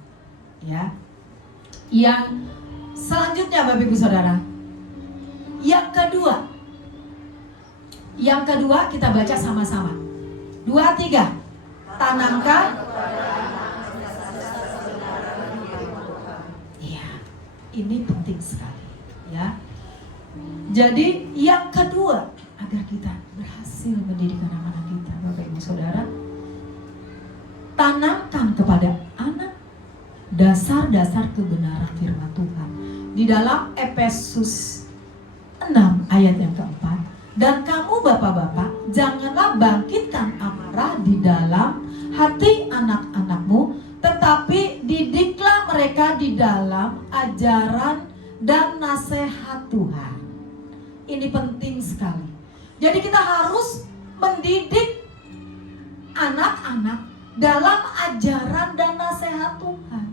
Ya. Yang selanjutnya Bapak Ibu Saudara, yang kedua kita baca sama-sama. 2, 3. Tanamkan. Iya, ini penting sekali, ya. Jadi yang kedua, agar kita berhasil mendidik anak-anak kita, Bapak Ibu Saudara, tanamkan kepada anak dasar-dasar kebenaran firman Tuhan. Di dalam Efesus 6 ayat yang keempat, dan kamu bapak-bapak janganlah bangkitkan amarah di dalam hati anak-anakmu, tetapi didiklah mereka di dalam ajaran dan nasihat Tuhan. Ini penting sekali. Jadi kita harus mendidik anak-anak dalam ajaran dan nasihat Tuhan,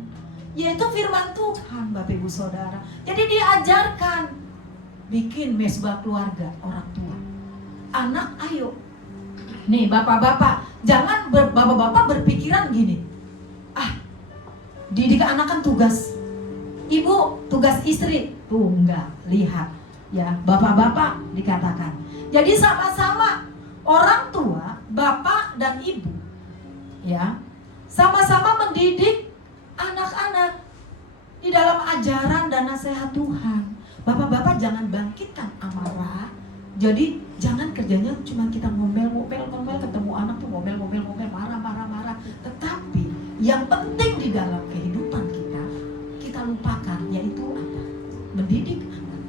yaitu firman Tuhan, Bapak Ibu Saudara. Jadi diajarkan, bikin mesbah keluarga orang tua. Anak ayo. Nih bapak-bapak, jangan bapak-bapak berpikiran gini. Didik anak kan tugas ibu, tugas istri. Tuh enggak, lihat ya, bapak-bapak dikatakan. Jadi sama-sama orang tua, bapak dan ibu, ya, sama-sama mendidik anak-anak di dalam ajaran dan nasihat Tuhan. Bapak-bapak jangan bangkitkan amarah. Jadi jangan kerjanya cuma kita ngomel, ketemu anak tuh ngomel, marah. Tetapi yang penting di dalam kehidupan kita lupakan, yaitu apa? Mendidik anak,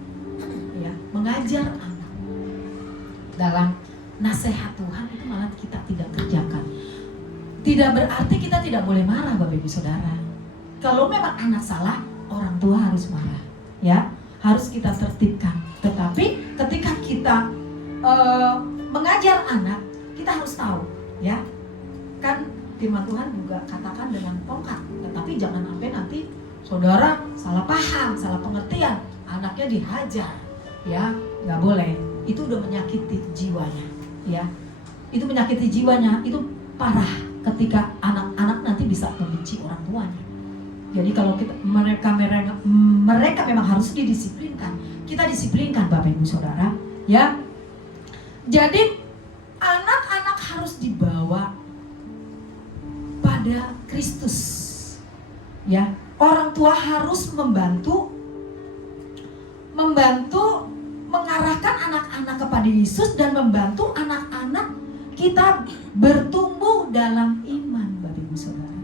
ya, mengajar anak dalam nasihat Tuhan. Itu malah kita tidak kerjakan. Tidak berarti kita tidak boleh marah, Bapak Ibu Saudara. Kalau memang anak salah, orang tua harus marah, ya, harus kita tertibkan. Tetapi ketika kita mengajar anak, kita harus tahu, ya, kan firman Tuhan juga katakan dengan tongkat. Tetapi jangan sampai nanti saudara salah paham, salah pengertian, anaknya dihajar, ya, nggak boleh. Itu udah menyakiti jiwanya, ya, itu menyakiti jiwanya, itu parah ketika anak-anak nanti bisa membenci orang tuanya. Jadi kalau mereka memang harus didisiplinkan. Kita disiplinkan Bapak Ibu Saudara, ya. Jadi anak-anak harus dibawa pada Kristus. Ya, orang tua harus membantu mengarahkan anak-anak kepada Yesus dan membantu anak-anak kita bertumbuh dalam iman, Bapak Ibu Saudara.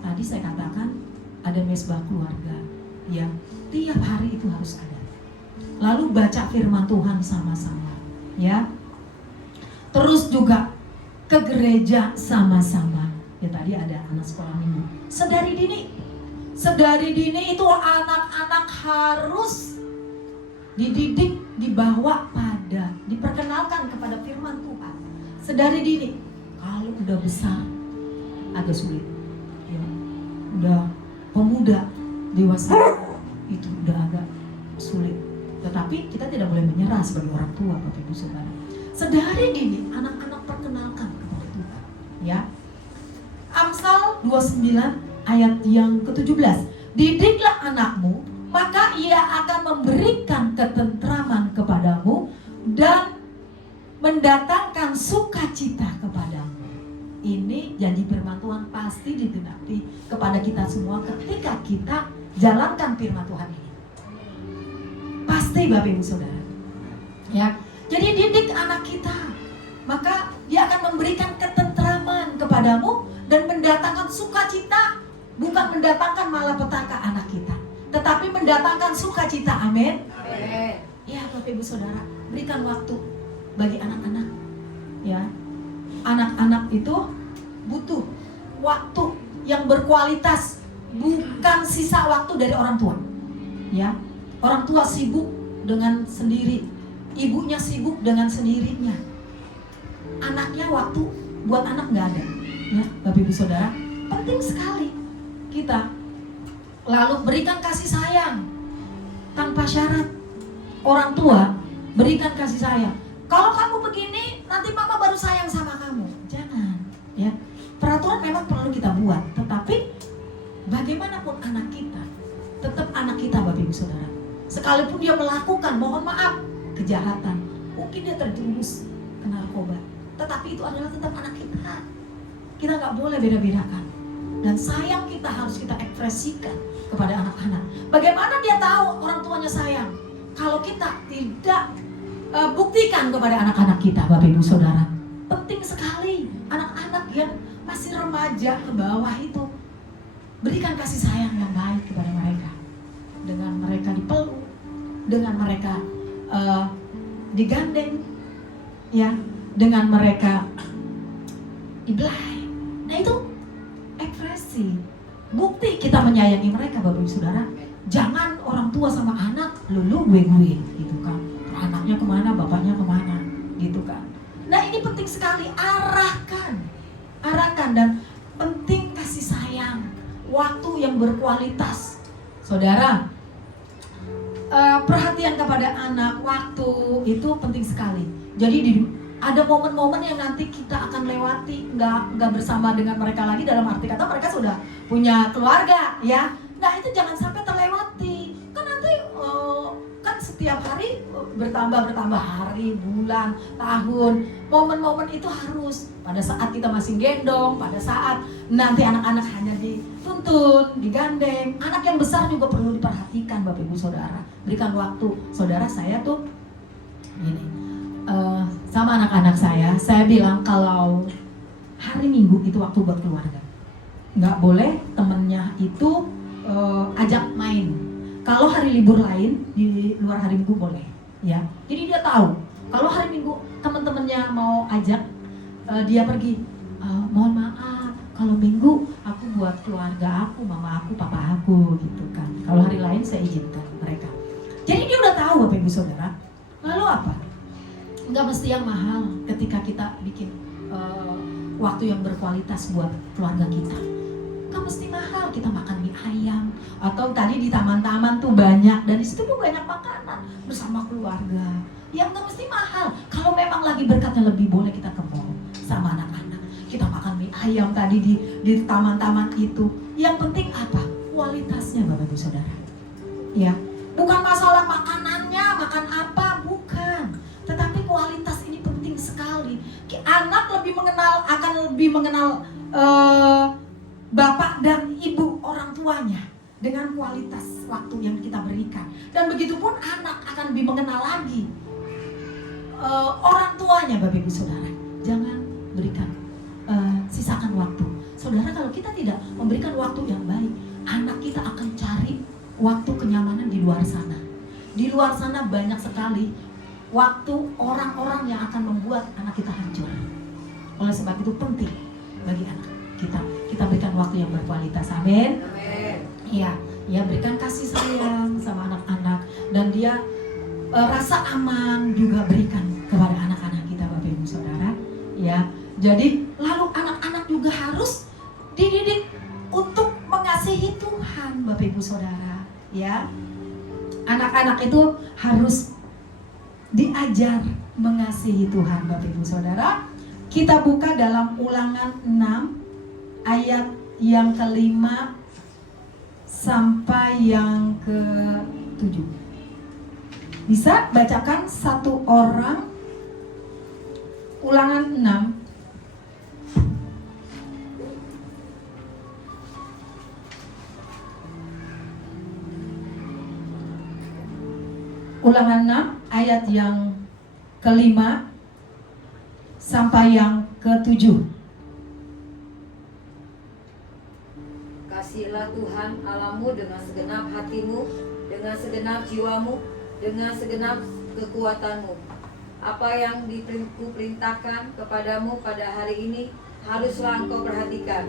Tadi saya katakan ada mesbah keluarga yang tiap hari itu harus ada. Lalu baca firman Tuhan sama-sama, ya. Terus juga ke gereja sama-sama. Ya tadi ada anak sekolah minggu. Sedari dini itu anak-anak harus dididik, dibawa pada, diperkenalkan kepada firman Tuhan. Sedari dini. Kalau udah besar agak sulit. Ya, udah pemuda, dewasa itu udah agak sulit. Tetapi kita tidak boleh menyerah sebagai orang tua, Bapak Ibu Saudara. Sedari dini anak-anak perkenalkan kepada Tuhan, ya. Amsal 29 ayat yang ke-17. Didiklah anakmu, maka ia akan memberikan ketentraman kepadamu dan mendatangkan sukacita kepadamu. Ini janji firman Tuhan pasti digenapi kepada kita semua ketika kita jalankan firman Tuhan ini. Pasti Bapak Ibu Saudara. Ya. Jadi didik anak kita, maka dia akan memberikan ketentraman kepadamu dan mendatangkan sukacita, bukan mendatangkan malapetaka anak kita, tetapi mendatangkan sukacita. Amin. Ya Bapak Ibu Saudara, berikan waktu bagi anak-anak. Ya, anak-anak itu butuh waktu yang berkualitas, bukan sisa waktu dari orang tua. Ya, orang tua sibuk dengan sendiri, ibunya sibuk dengan sendirinya. Anaknya waktu buat anak nggak ada. Ya, Bapak Ibu Saudara, penting sekali kita lalu berikan kasih sayang tanpa syarat. Orang tua berikan kasih sayang. Kalau kamu begini, nanti mama baru sayang sama kamu. Jangan, ya. Peraturan memang perlu kita buat, tetapi bagaimanapun anak kita, tetap anak kita, Bapak Ibu Saudara. Sekalipun dia melakukan, mohon maaf, kejahatan, mungkin dia terjerumus ke narkoba, tetapi itu adalah tetap anak kita. Kita nggak boleh beda-bedakan. Dan sayang kita harus kita ekspresikan kepada anak-anak. Bagaimana dia tahu orang tuanya sayang? Kalau kita tidak buktikan kepada anak-anak kita, Bapak Ibu Saudara. Penting sekali anak-anak yang masih remaja ke bawah itu, berikan kasih sayang yang baik kepada mereka. Dengan mereka dipeluk, dengan mereka digandeng, ya, dengan mereka dibelai. Nah itu ekspresi, bukti kita menyayangi mereka, Bapak Ibu Saudara. Jangan orang tua sama anak lulu gue gitu kan. Anaknya kemana, bapaknya kemana, gitu kan. Nah ini penting sekali, arahkan dan penting kasih sayang, waktu yang berkualitas. Saudara, perhatian kepada anak, waktu itu penting sekali. Jadi ada momen-momen yang nanti kita akan lewati, nggak bersama dengan mereka lagi, dalam arti kata mereka sudah punya keluarga, ya. Nah itu jangan sampai terlewati. Kan nanti kan setiap hari bertambah hari, bulan, tahun. Momen-momen itu harus pada saat kita masih gendong, pada saat nanti anak-anak hanya dituntun, digandeng. Anak yang besar juga perlu diperhatikan, Bapak Ibu Saudara. Berikan waktu. Saudara, saya tuh gini, sama anak-anak saya bilang kalau hari Minggu itu waktu buat keluarga. Nggak boleh temennya itu ajak main. Kalau hari libur lain di luar hari Minggu boleh, ya. Jadi dia tahu kalau hari Minggu teman-temannya mau ajak dia pergi. Mohon maaf, kalau Minggu aku buat keluarga aku, mama aku, papa aku, gitu kan. Kalau hari lain saya izinkan mereka. Jadi dia udah tahu, Bapak Ibu Saudara. Lalu apa? Nggak mesti yang mahal ketika kita bikin waktu yang berkualitas buat keluarga kita. Nggak mesti mahal, kita makan mie ayam atau tadi di taman-taman tuh banyak, dan di situ pun banyak makanan bersama keluarga. Yang nggak mesti mahal. Kalau memang lagi berkatnya lebih, boleh kita ke mall sama anak-anak. Kita makan mie ayam tadi di taman-taman itu. Yang penting apa? kualitasnya Bapak Ibu Saudara. Ya, bukan masalah makanannya, makan apa, bukan. Tetapi kualitas ini penting sekali. Anak akan lebih mengenal bapak dan ibu orang tuanya dengan kualitas waktu yang kita berikan. Dan begitupun anak akan lebih mengenal lagi orang tuanya Bapak Ibu Saudara. Jangan berikan sisakan waktu. Saudara, kalau kita tidak memberikan waktu yang baik, anak kita akan cari waktu kenyamanan di luar sana. Di luar sana banyak sekali waktu orang-orang yang akan membuat anak kita hancur. Oleh sebab itu penting bagi anak kita berikan waktu yang berkualitas. Amin. Iya, ya berikan kasih sayang sama anak-anak, dan dia rasa aman juga berikan kepada anak-anak kita Bapak Ibu Saudara. Ya, jadi lalu anak-anak juga harus dididik untuk mengasihi Tuhan Bapak Ibu Saudara. Ya, anak-anak itu harus diajar mengasihi Tuhan Bapak Ibu Saudara. Kita buka dalam Ulangan 6 ayat yang ke-5 sampai yang ke-7. Bisa bacakan satu orang Ulangan 6 Ulangan 6 ayat yang ke-5 sampai yang ke-7. Kasihilah Tuhan Allahmu dengan segenap hatimu, dengan segenap jiwamu, dengan segenap kekuatanmu. Apa yang kuperintahkan kepadamu pada hari ini haruslah engkau perhatikan.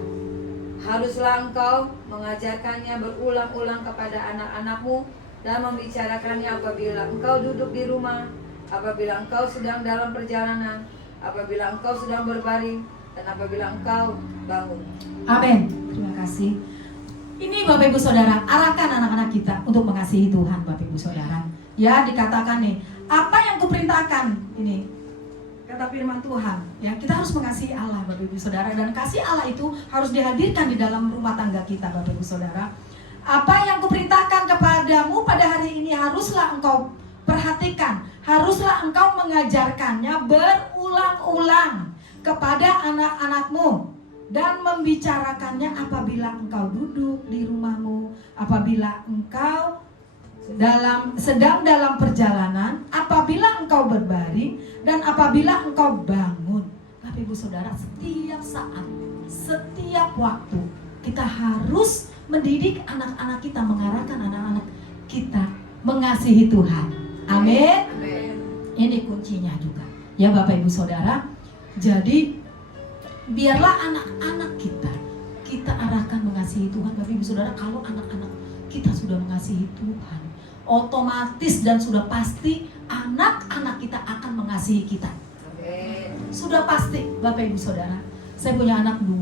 Haruslah engkau mengajarkannya berulang-ulang kepada anak-anakmu dan membicarakannya apabila engkau duduk di rumah, apabila engkau sedang dalam perjalanan, apabila engkau sedang berbaring, dan apabila engkau bangun. Amin. Terima kasih. Ini Bapak Ibu Saudara, arahkan anak-anak kita untuk mengasihi Tuhan Bapak Ibu Saudara. Ya, dikatakan nih, apa yang kuperintahkan ini kata firman Tuhan, ya kita harus mengasihi Allah Bapak Ibu Saudara, dan kasih Allah itu harus dihadirkan di dalam rumah tangga kita Bapak Ibu Saudara. Apa yang kuperintahkan kepadamu pada hari ini haruslah engkau perhatikan, haruslah engkau mengajarkannya berulang-ulang kepada anak-anakmu dan membicarakannya apabila engkau duduk di rumahmu, apabila engkau sedang dalam perjalanan, apabila engkau berbaring, dan apabila engkau bangun. Bapak Ibu Saudara, setiap saat, setiap waktu kita harus mendidik anak-anak kita, mengarahkan anak-anak kita mengasihi Tuhan. Amin. Ini kuncinya juga ya Bapak Ibu Saudara. Jadi biarlah anak-anak kita arahkan mengasihi Tuhan Bapak Ibu Saudara. Kalau anak-anak kita sudah mengasihi Tuhan, otomatis dan sudah pasti anak-anak kita akan mengasihi kita. Sudah pasti Bapak Ibu Saudara. Saya punya anak 2,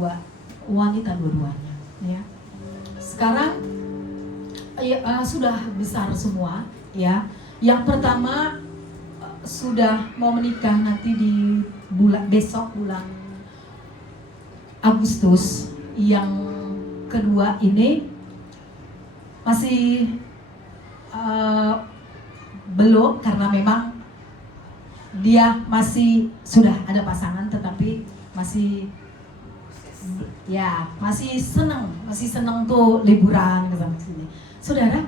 wanita dua-duanya ya. Sekarang sudah besar semua ya. Yang pertama sudah mau menikah nanti di besok bulan Agustus. Yang kedua ini masih belum, karena memang dia masih sudah ada pasangan tetapi masih senang tuh liburan ke sana sini. Saudara,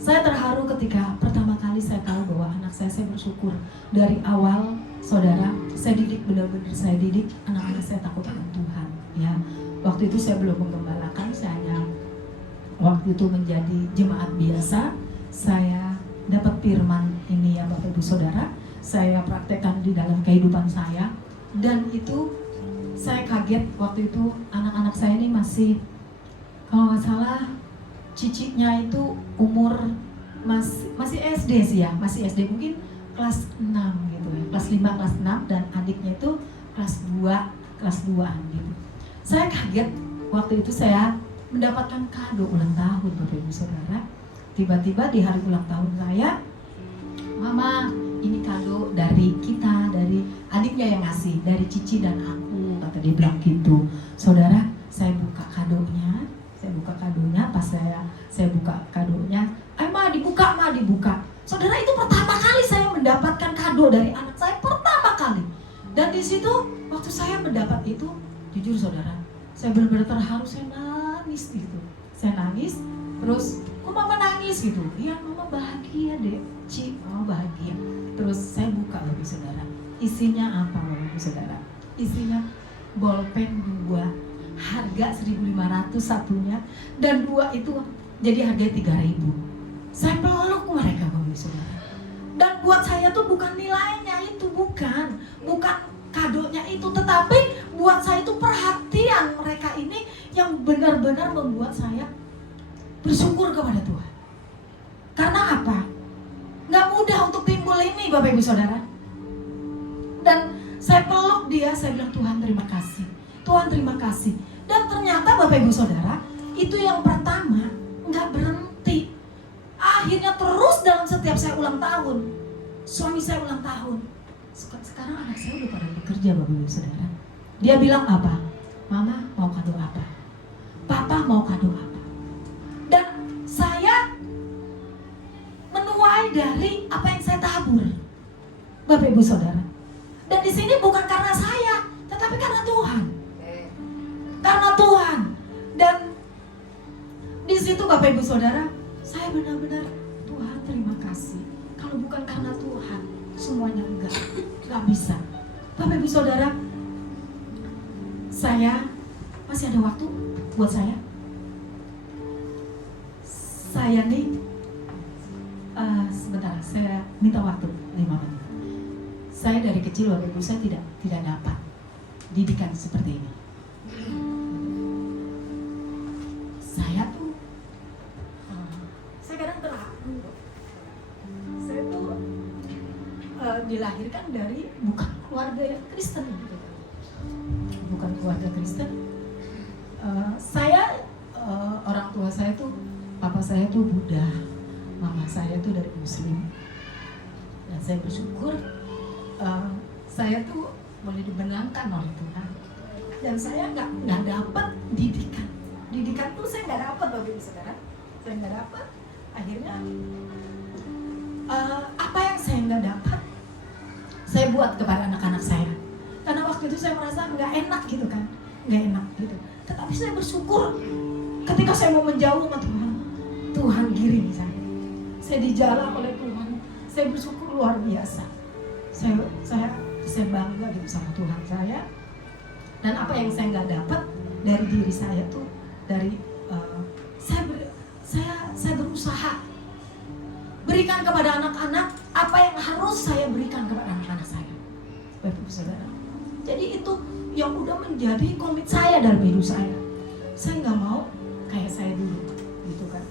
saya terharu ketika pertama kali saya tahu bahwa anak saya bersyukur dari awal. Saudara, saya didik benar-benar, saya didik anak-anak saya takut akan Tuhan ya. Waktu itu saya belum menggembalakan, saya hanya waktu itu menjadi jemaat biasa. Saya dapat firman ini ya Bapak Ibu Saudara, saya praktekkan di dalam kehidupan saya, dan itu saya kaget. Waktu itu anak-anak saya ini masih, kalau nggak salah cicitnya itu umur masih SD sih ya, masih SD mungkin kelas 6 gitu ya, kelas 5, kelas 6, dan adiknya itu kelas 2-an gitu. Saya kaget waktu itu saya mendapatkan kado ulang tahun Bapak Ibu Saudara. Tiba-tiba di hari ulang tahun saya, Mama, ini kado dari kita, dari adiknya yang ngasih, dari Cici dan aku, kata dia bilang gitu. Saudara, saya buka kadonya, pas saya saya mendapat itu, jujur saudara, saya benar-benar terharu, saya nangis gitu. Saya nangis, terus kok mama nangis gitu? Iya mama bahagia deh, Ci, mama bahagia. Terus saya buka Bapak Saudara, isinya apa Bapak Saudara? Isinya bolpen 2, harga 1.500 satunya, dan 2 itu jadi harga 3.000. Saya peluk mereka Bapak Saudara. Dan buat saya tuh bukan nilainya itu, bukan kadonya itu, tetapi buat saya itu perhatian mereka ini yang benar-benar membuat saya bersyukur kepada Tuhan. Karena apa? Nggak mudah untuk timbul ini Bapak Ibu Saudara. Dan saya peluk dia, saya bilang Tuhan terima kasih, Tuhan terima kasih. Dan ternyata Bapak Ibu Saudara, itu yang pertama nggak berhenti. Akhirnya terus dalam setiap saya ulang tahun, suami saya ulang tahun. Sekarang anak saya udah pada bekerja Bapak Ibu Saudara. Dia bilang apa? Mama mau kado apa? Papa mau kado apa? Dan saya menuai dari apa yang saya tabur Bapak Ibu Saudara. Dan di sini bukan karena saya, tetapi karena Tuhan. Karena Tuhan. Dan di situ Bapak Ibu Saudara, saya benar-benar Tuhan terima kasih. Kalau bukan karena Tuhan, semuanya enggak bisa. Bapak Ibu Saudara, saya masih ada waktu buat saya. Saya nih, sebentar, saya minta waktu 5 menit. Saya dari kecil Bapak Ibu, saya tidak dapat didikan seperti ini. Saya tuh, saya kadang terharu. Saya tuh dilahirkan dari bukan keluarga yang Kristen gitu. Bukan keluarga Kristen. Saya orang tua saya tuh, papa saya tuh Buddha, mama saya tuh dari Muslim. Dan saya bersyukur saya tuh boleh dibenangkan oleh Tuhan. Dan saya nggak dapat didikan. Didikan tuh saya nggak dapat Bapak Ibu Saudara. Saya nggak dapat. Akhirnya apa yang saya nggak dapat, saya buat kepada anak-anak saya. Karena waktu itu saya merasa nggak enak gitu kan, nggak enak gitu. Tetapi saya bersyukur ketika saya mau menjauh sama Tuhan, Tuhan giring saya. Saya dijala oleh Tuhan. Saya bersyukur luar biasa. Saya bangga gitu sama Tuhan saya. Dan apa yang saya nggak dapat dari diri saya tuh, dari saya berusaha berikan kepada anak-anak apa yang harus saya berikan kepada anak-anak saya, Bapak Ibu Saudara. Jadi itu yang udah menjadi komit saya dalam hidup saya. Saya nggak mau kayak saya dulu, gitu kan.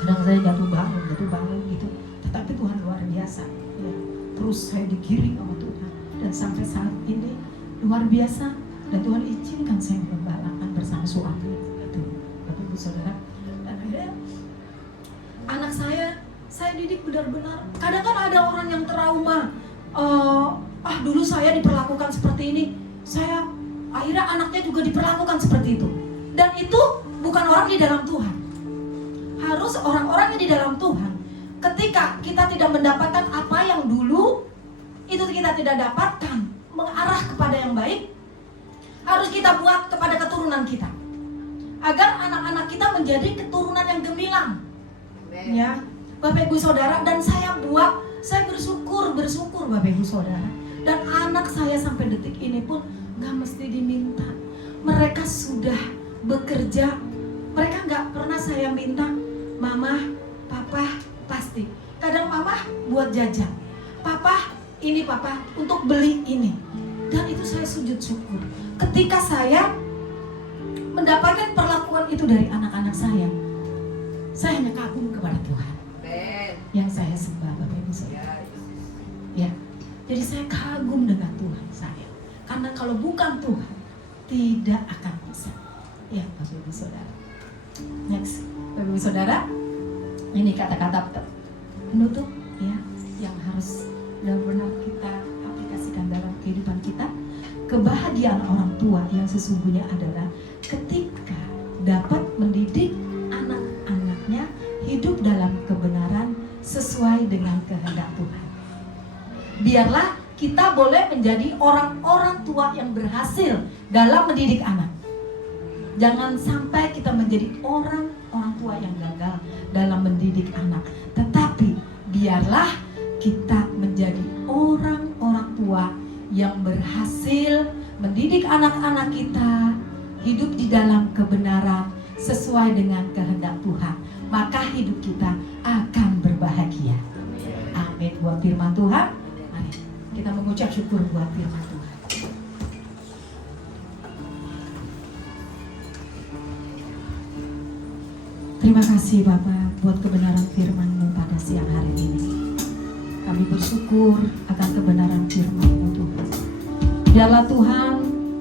Kadang saya jatuh bangun gitu. Tetapi Tuhan luar biasa. Ya. Terus saya digiring sama Tuhan. Dan sampai saat ini luar biasa. Dan Tuhan izinkan saya mengembalakan bersama suami. Itu, Bapak Ibu Saudara. Dan akhirnya anak saya didik benar-benar. Kadang kan ada orang yang trauma. Dulu saya diperlakukan seperti ini. Akhirnya anaknya juga diperlakukan seperti itu. Dan itu bukan orang di dalam Tuhan. Harus orang-orang yang di dalam Tuhan. Ketika kita tidak mendapatkan apa yang dulu itu kita tidak dapatkan, mengarah kepada yang baik, harus kita buat kepada keturunan kita. Agar anak-anak kita menjadi keturunan yang gemilang. Ya, Bapak Ibu Saudara, dan saya bersyukur Bapak Ibu Saudara. Dan anak saya sampai detik ini pun gak mesti diminta. Mereka sudah bekerja. Mereka gak pernah saya minta, Mama, Papa, pasti. Kadang Mama buat jajan, Papa, ini Papa, untuk beli ini. Dan itu saya sujud syukur. Ketika saya mendapatkan perlakuan itu dari anak-anak saya hanya kagum kepada Tuhan. Yang saya sembah Bapak Ibu Saudara. Ya. Jadi saya kagum dengan Tuhan saya. Karena kalau bukan Tuhan, tidak akan bisa. Ya, Bapak Ibu Saudara. Next, Bapak Ibu Saudara. Ini kata-kata penutup ya, yang harus benar-benar kita aplikasikan dalam kehidupan kita. Kebahagiaan orang tua yang sesungguhnya adalah ketika dapat mendidik anak-anaknya hidup dalam kebenaran sesuai dengan kehendak Tuhan. Biarlah kita boleh menjadi orang-orang tua yang berhasil dalam mendidik anak. Jangan sampai kita menjadi orang tua yang gagal dalam mendidik anak. Tetapi biarlah kita menjadi orang-orang tua yang berhasil mendidik anak-anak kita hidup di dalam kebenaran sesuai dengan kehendak Tuhan. Maka hidup kita akan berbahagia. Amin. Buat firman Tuhan, mari kita mengucap syukur buat firman Tuhan. Terima kasih Bapak buat kebenaran firman-Mu pada siang hari ini. Kami bersyukur akan kebenaran firman-Mu Tuhan. Biarlah Tuhan,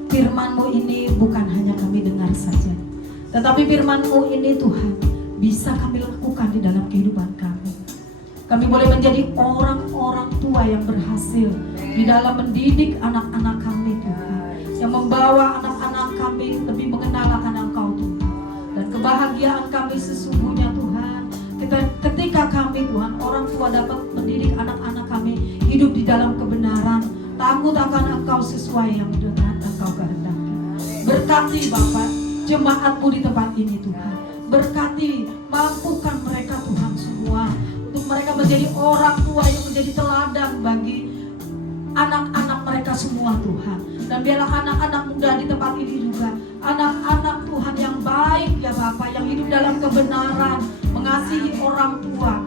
firman-Mu ini bukan hanya kami dengar saja, tetapi firman-Mu ini Tuhan bisa kami lakukan di dalam kehidupan kami. Kami boleh menjadi orang-orang tua yang berhasil di dalam mendidik anak-anak kami Tuhan, yang membawa anak-anak kami lebih mengenal akan Engkau Tuhan. Dan kebahagiaan kami sesungguhnya Tuhan, ketika kami Tuhan orang tua dapat mendidik anak-anak kami hidup di dalam kebenaran, takut akan Engkau sesuai yang dengan Engkau kehendaki. Berkati Bapak jemaat-Mu di tempat ini Tuhan. Berkati, mampukan mereka Tuhan semua untuk mereka menjadi orang tua yang menjadi teladan bagi anak-anak mereka semua Tuhan. Dan biarlah anak-anak muda di tempat ini juga, anak-anak Tuhan yang baik ya Bapak, yang hidup dalam kebenaran, mengasihi orang tua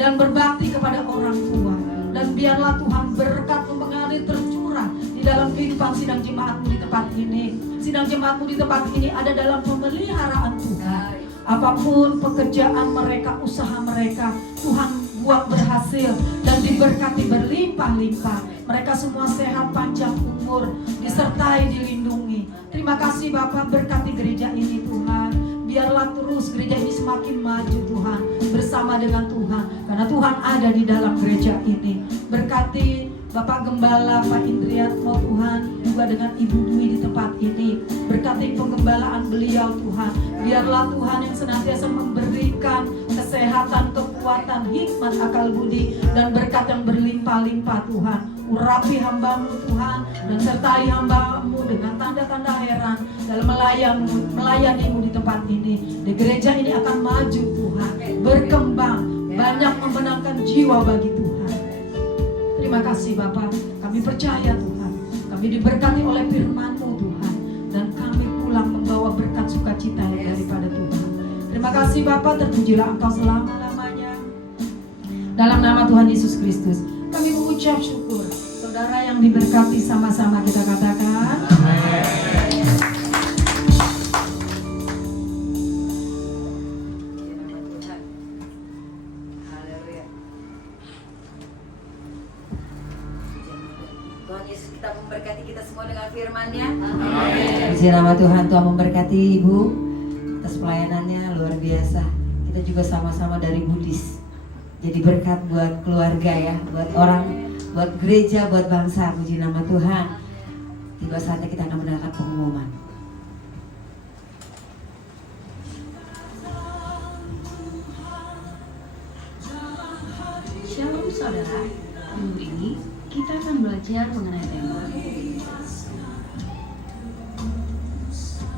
dan berbakti kepada orang tua. Dan biarlah Tuhan berkat-Mu mengalir tercurah di dalam kehidupan sidang jemaat-Mu di tempat ini. Sidang jemaat-Mu di tempat ini ada dalam pemeliharaan Tuhan. Apapun pekerjaan mereka, usaha mereka, Tuhan buat berhasil dan diberkati berlimpah-limpah. Mereka semua sehat, panjang umur, disertai, dilindungi. Terima kasih Bapak, berkati gereja ini Tuhan. Biarlah terus gereja ini semakin maju Tuhan, bersama dengan Tuhan, karena Tuhan ada di dalam gereja ini. Berkati Bapak Gembala, Pak Indriatmo Tuhan, juga dengan Ibu Dwi di tempat ini. Berkati penggembalaan beliau Tuhan. Biarlah Tuhan yang senantiasa memberikan kesehatan, kekuatan, hikmat, akal budi, dan berkat yang berlimpah-limpah Tuhan. Urapi hamba-Mu Tuhan, dan sertai hamba-Mu dengan tanda-tanda heran dalam melayani-Mu di tempat ini. Di gereja ini akan maju Tuhan, berkembang, banyak memenangkan jiwa bagi Tuhan. Terima kasih Bapak, kami percaya Tuhan, kami diberkati oleh firman-Mu Tuhan, dan kami pulang membawa berkat sukacita yang daripada Tuhan. Terima kasih Bapak, terpujilah Engkau selama-lamanya. Dalam nama Tuhan Yesus Kristus, kami mengucap syukur. Saudara yang diberkati, sama-sama kita katakan amin. Tuhan Yesus kita memberkati kita semua dengan firman-Nya. Puji nama Tuhan. Tuhan memberkati Ibu atas pelayanannya luar biasa. Kita juga sama-sama dari Budis. Jadi berkat buat keluarga ya, buat orang, buat gereja, buat bangsa. Puji nama Tuhan. Tiba saatnya kita akan mendengarkan pengumuman. Shalom saudara, minggu ini kita akan belajar mengenai tema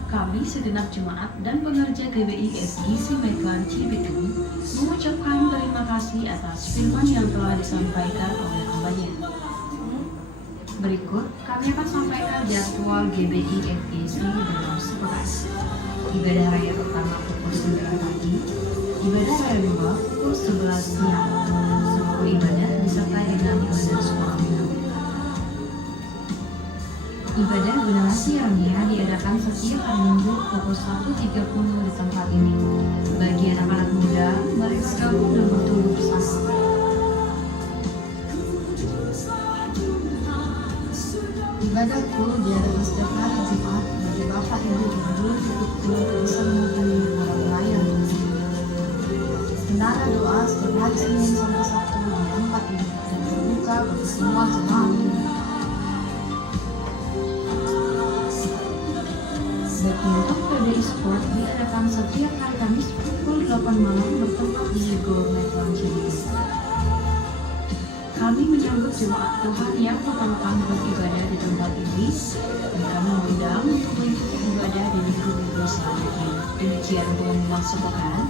kami segenap jemaat dan pengerja GBI GSI Simekan Cibitung mengucapkan terima kasih atas firman yang telah disampaikan oleh hambanya. Berikut kami akan sampaikan jadwal GBI GSI dalam sepekan. Ibadah raya pertama pukul 9 pagi, ibadah raya kedua pukul 11 siang. Seluruh ibadah disertai dengan ibadah suara. Ibadah generasi Yarnia diadakan setiap hari Minggu pukul 1.30 di tempat ini. Bagi anak-anak muda, mereka gabung dan bertumbuh bersama. Ibadah full diadakan setiap hari Jumat. Bagi bapak ibu yang belum ikut keluarga bisa menghubungi para pelayan. Menara doa setiap hari Senin sampai Sabtu di tempat ini dan terbuka bagi semua jemaat. Untuk PBI Sport diadakan setiap hari Kamis pukul 8 malam bertempat di Gourmet Lunch. kami menyambut jemaat Tuhan yang pertama kali beribadah di tempat ini, dan kami mengundang untuk mengikuti ibadah di minggu-minggu selanjutnya. Demikian pengumuman sepekan.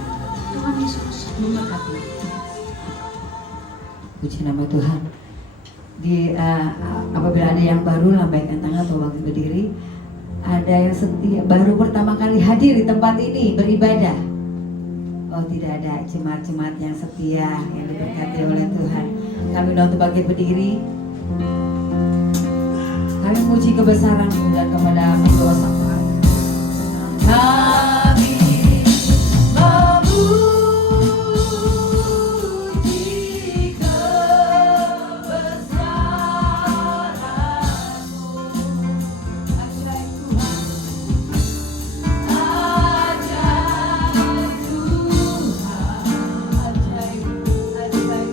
Tuhan Yesus memberkati. Puji nama Tuhan. Apabila ada yang baru, lambaikan tangan atau bangkit berdiri. Ada yang setia baru pertama kali hadir di tempat ini beribadah. Oh, tidak ada jemaat-jemaat yang setia yang diberkati oleh Tuhan. Kami untuk bangkit berdiri. Kami memuji kebesaran-Mu dan kepada membawa syafaat. Kami memuji kebesaran-Mu. Ajaib Tuhan, ajaib Tuhan, ajaib Tuhan, ajaib Tuhan.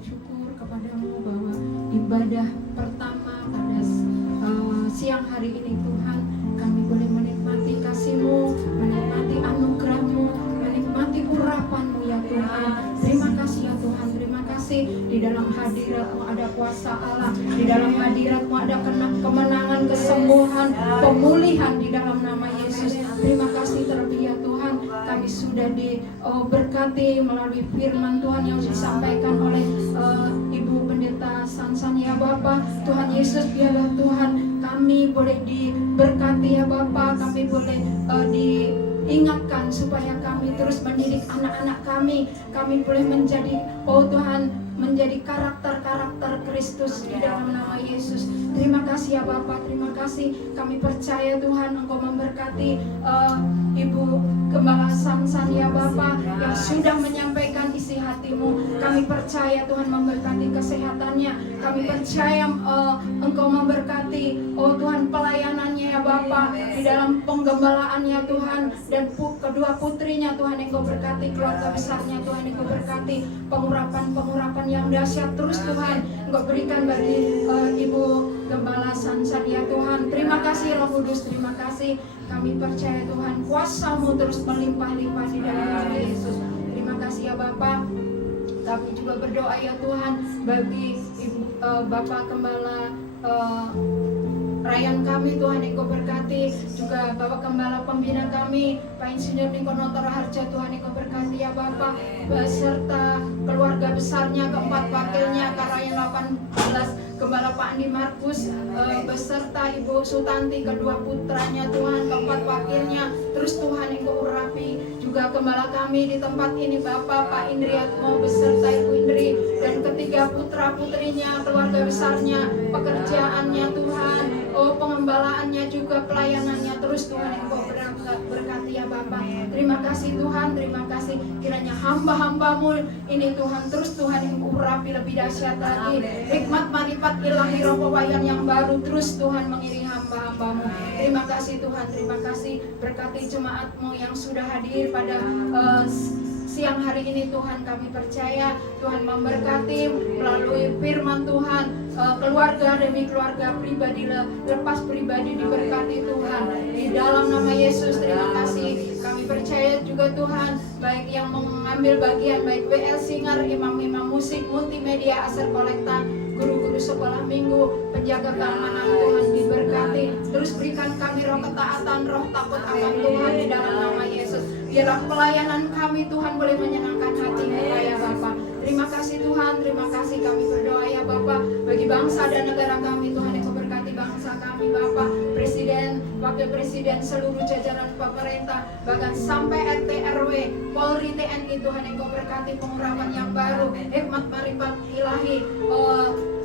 syukur kepadamu bahwa ibadah pertama pada siang hari ini Tuhan, kami boleh menikmati kasih-Mu, menikmati anugerah-Mu, menikmati urapan-Mu ya Tuhan. Terima kasih ya Tuhan, terima kasih di dalam hadirat-Mu ada kuasa Allah, di dalam hadirat-Mu ada kemenangan, kesembuhan, pemulihan di dalam nama Yesus. Terima kasih terlebih ya Tuhan, kami sudah diberkati melalui firman Tuhan yang disampaikan oleh Ibu Pendeta Sansan ya Bapa. Tuhan Yesus, biarlah Tuhan kami boleh diberkati ya Bapa, kami boleh diingatkan supaya kami terus mendidik anak-anak kami boleh menjadi, oh Tuhan, menjadi karakter-karakter Kristus di dalam nama Yesus. Terima kasih ya Bapa, terima kasih. Kami percaya Tuhan Engkau memberkati Ibu Gembala Sansan ya Bapa yang sudah menyampaikan isi hati-Mu. Kami percaya Tuhan memberkati kesehatannya. Kami percaya Engkau memberkati, oh Tuhan, pelayanannya ya Bapa di dalam penggembalaannya Tuhan, dan kedua putrinya Tuhan Engkau berkati, keluarga besarnya Tuhan Engkau berkati, pengurapan yang dahsyat terus Tuhan Engkau berikan bagi Ibu Gembala Sansan ya Tuhan. Terima kasih Roh Kudus, terima kasih. Kami percaya Tuhan kuasa-Mu terus melimpah-limpah di dalam nama Yesus. Terima kasih ya Bapa. Kami juga berdoa ya Tuhan bagi Bapak Gembala Rayan kami Tuhan Engkau berkati, juga Bapak Gembala Pembina kami Pak Insinyur Nikonotor Harja Tuhan Engkau berkati ya Bapak, beserta keluarga besarnya, keempat wakilnya Karayan 18 Gembala Pak Andi Markus, beserta Ibu Sutanti, kedua putranya Tuhan, keempat wakilnya. Terus Tuhan Engkau urapi juga gembala kami di tempat ini Bapak Pak Indriatmo beserta Ibu Indri, dan ketiga putra putrinya, keluarga besarnya, pekerjaannya Tuhan, oh pengembalaannya juga, pelayanannya. Terus Tuhan Engkau berkati ya Bapak. Terima kasih Tuhan, terima kasih. Kiranya hamba-hamba-Mu ini Tuhan, terus Tuhan Engkau urapi lebih dahsyat lagi. Hikmat marifat ilahi roh pewayan yang baru terus Tuhan mengiringi hamba-hamba-Mu. Terima kasih Tuhan, terima kasih. Berkati jemaat-Mu yang sudah hadir pada siang hari ini Tuhan. Kami percaya Tuhan memberkati melalui firman Tuhan, keluarga demi keluarga, pribadi lepas pribadi diberkati Tuhan di dalam nama Yesus. Terima kasih. Kami percaya juga Tuhan, baik yang mengambil bagian, baik WL Singer, imam-imam musik, multimedia, Aser Kolekta, guru-guru sekolah minggu, penjaga keamanan Tuhan diberkati. Terus berikan kami roh ketaatan, roh takut akan Tuhan di dalam nama Yesus. Biarlah pelayanan kami Tuhan boleh menyenangkan hati-Mu ya Bapa. Terima kasih Tuhan, terima kasih. Kami berdoa ya Bapa bagi bangsa dan negara kami Tuhan Engkau berkati bangsa kami Bapa. Presiden, Wakil Presiden, seluruh jajaran pemerintah, bahkan sampai RT RW, Polri, TNI. Tuhan Engkau berkati pengurapan yang baru, hikmat marifat ilahi,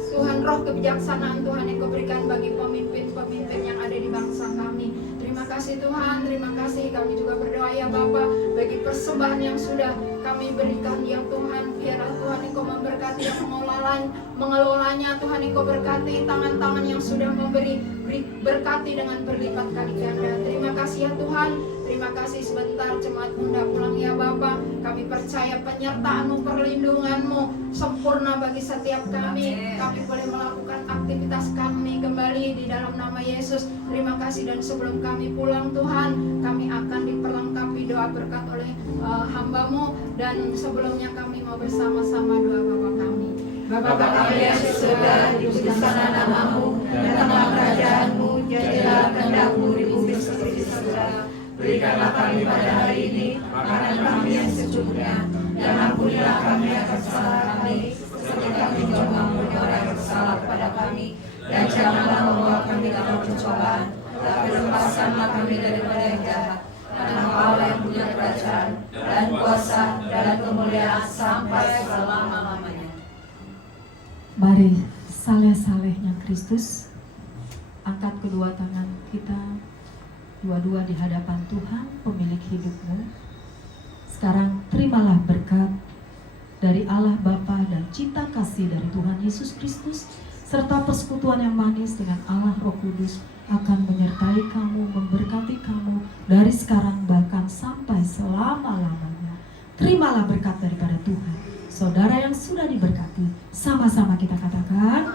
Tuhan roh kebijaksanaan Tuhan Engkau berikan bagi pemimpin-pemimpin yang ada di bangsa kami. Terima kasih Tuhan, terima kasih. Kami juga berdoa ya Bapa bagi persembahan yang sudah kami berikan ya Tuhan. Biarlah Tuhan Engkau memberkati yang mengelolanya. Tuhan Engkau berkati tangan-tangan yang sudah memberi, berkati dengan berlipat kali ganda. Terima kasih ya Tuhan. Terima kasih sebentar jemaat muda pulang ya Bapa. Kami percaya penyertaan-Mu, perlindungan-Mu sempurna bagi setiap kami. Kami boleh melakukan aktivitas kami kembali di dalam nama Yesus. Terima kasih, dan sebelum kami pulang Tuhan, kami akan diperlengkapi doa berkat oleh hamba-Mu. Dan sebelumnya kami mau bersama-sama doa Bapa kami. Bapa kami yang di surga, dikuduskanlah nama-Mu, datanglah kerajaan-Mu, jadilah kehendak-Mu di bumi seperti di surga. Berikanlah kami pada hari ini makanan kami yang secukupnya, dan ampunilah kami akan kesalahan kami, seperti kami juga mengampuni orang yang bersalah kepada kami. Dan janganlah membawa kami dalam pencobaan, tapi lepaskanlah kami daripada yang jahat. Karena Engkau yang punya kerajaan, dan kuasa, dan kemuliaan sampai selama-lamanya. Mari saleh-salehnya Kristus, angkat kedua tangan kita dua-dua di hadapan Tuhan, pemilik hidupmu. Sekarang terimalah berkat dari Allah Bapa dan cinta kasih dari Tuhan Yesus Kristus, serta persekutuan yang manis dengan Allah Roh Kudus akan menyertai kamu, memberkati kamu dari sekarang bahkan sampai selama-lamanya. Terimalah berkat daripada Tuhan. Saudara yang sudah diberkati, sama-sama kita katakan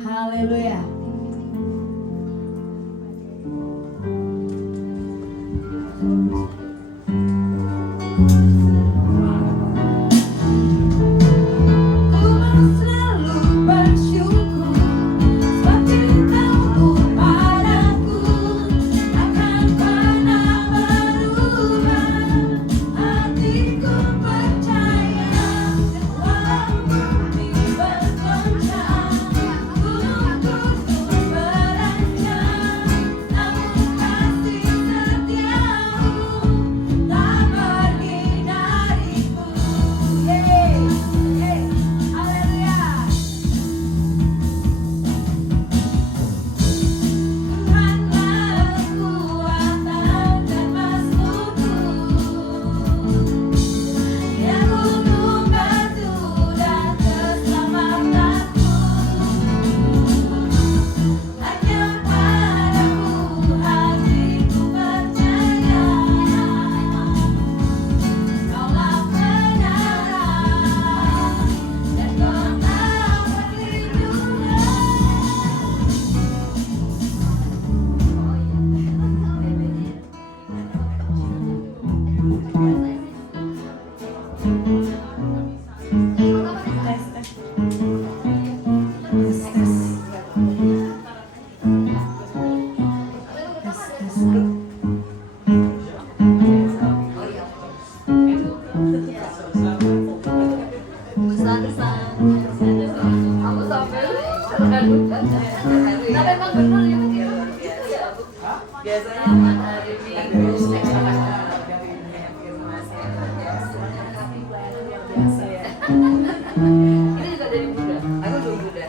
haleluya. Tapi emang benar ya gitu. Biasanya Hari Minggu. Ini juga dari muda. aku dulu udah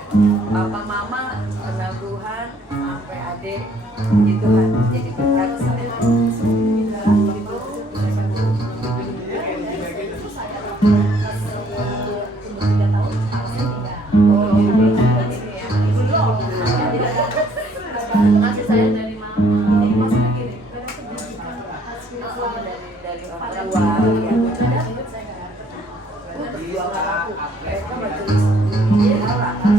papa mama kenal Tuhan sampai adik puji Tuhan jadi berkat sampai Kasih sayang dari mama. dari orang tua ya. Mereka majelis Allah kan.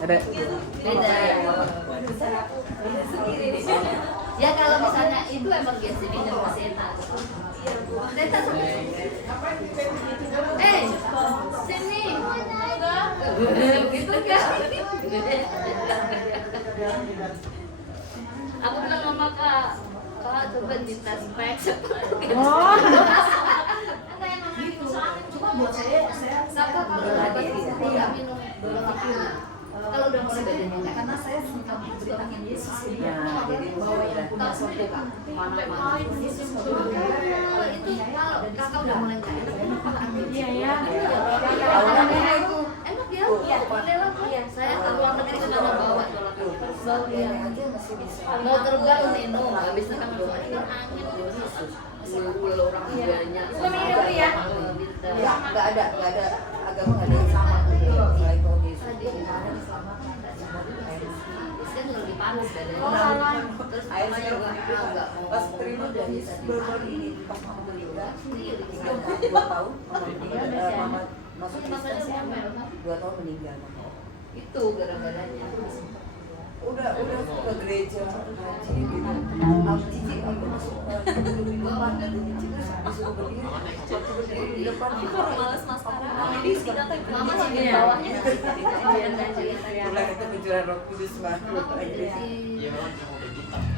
Ada Beda. Ya kalau misalnya itu emang biasa pinjam ke Seta. Seta sama. Sini. Gitu kan? Aku bilang sama Kak, coba minta spek seperti itu. Cuma buat saya Kakak kalau lagi tidak minum kalau udah mulai badannya enggak, karena saya suka memberitakan Yesus jadi bahwa yang punya sorga mana Yesus itu kalau Kakak udah mulai enggak iya ya awalnya itu enak ya boleh lah saya ke luar negeri kemana bawa mau terbang minum habis itu kan angin kalau orang banyak nggak ada agama nggak ada yang sama selain Tuhan Yesus. Kan lebih panas badannya. Terus Air juga agak pas terima dari baru ini pas mama meninggal 2 tahun mama meninggal mama masuk Kristen 2 tahun meninggal itu gara-garanya. udah ke gereja ngaji gitu aku cici aku masuk depan disuruh berdiri di depan Aku baru males maskara. Ini sekarang Mama sih di bawahnya. Tulang itu pencurahan Roh Kudus mah.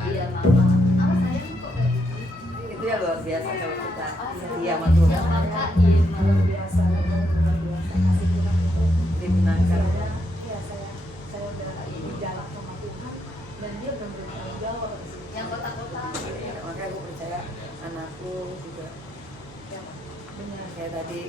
Iya mama. Aku sayang kok kayak gitu. Itu ya luar biasa kalau kita setia sama Tuhan. Kakak iya luar biasa. Dimenangkan. Yang kota-kota. Makanya aku percaya anakku juga kayak tadi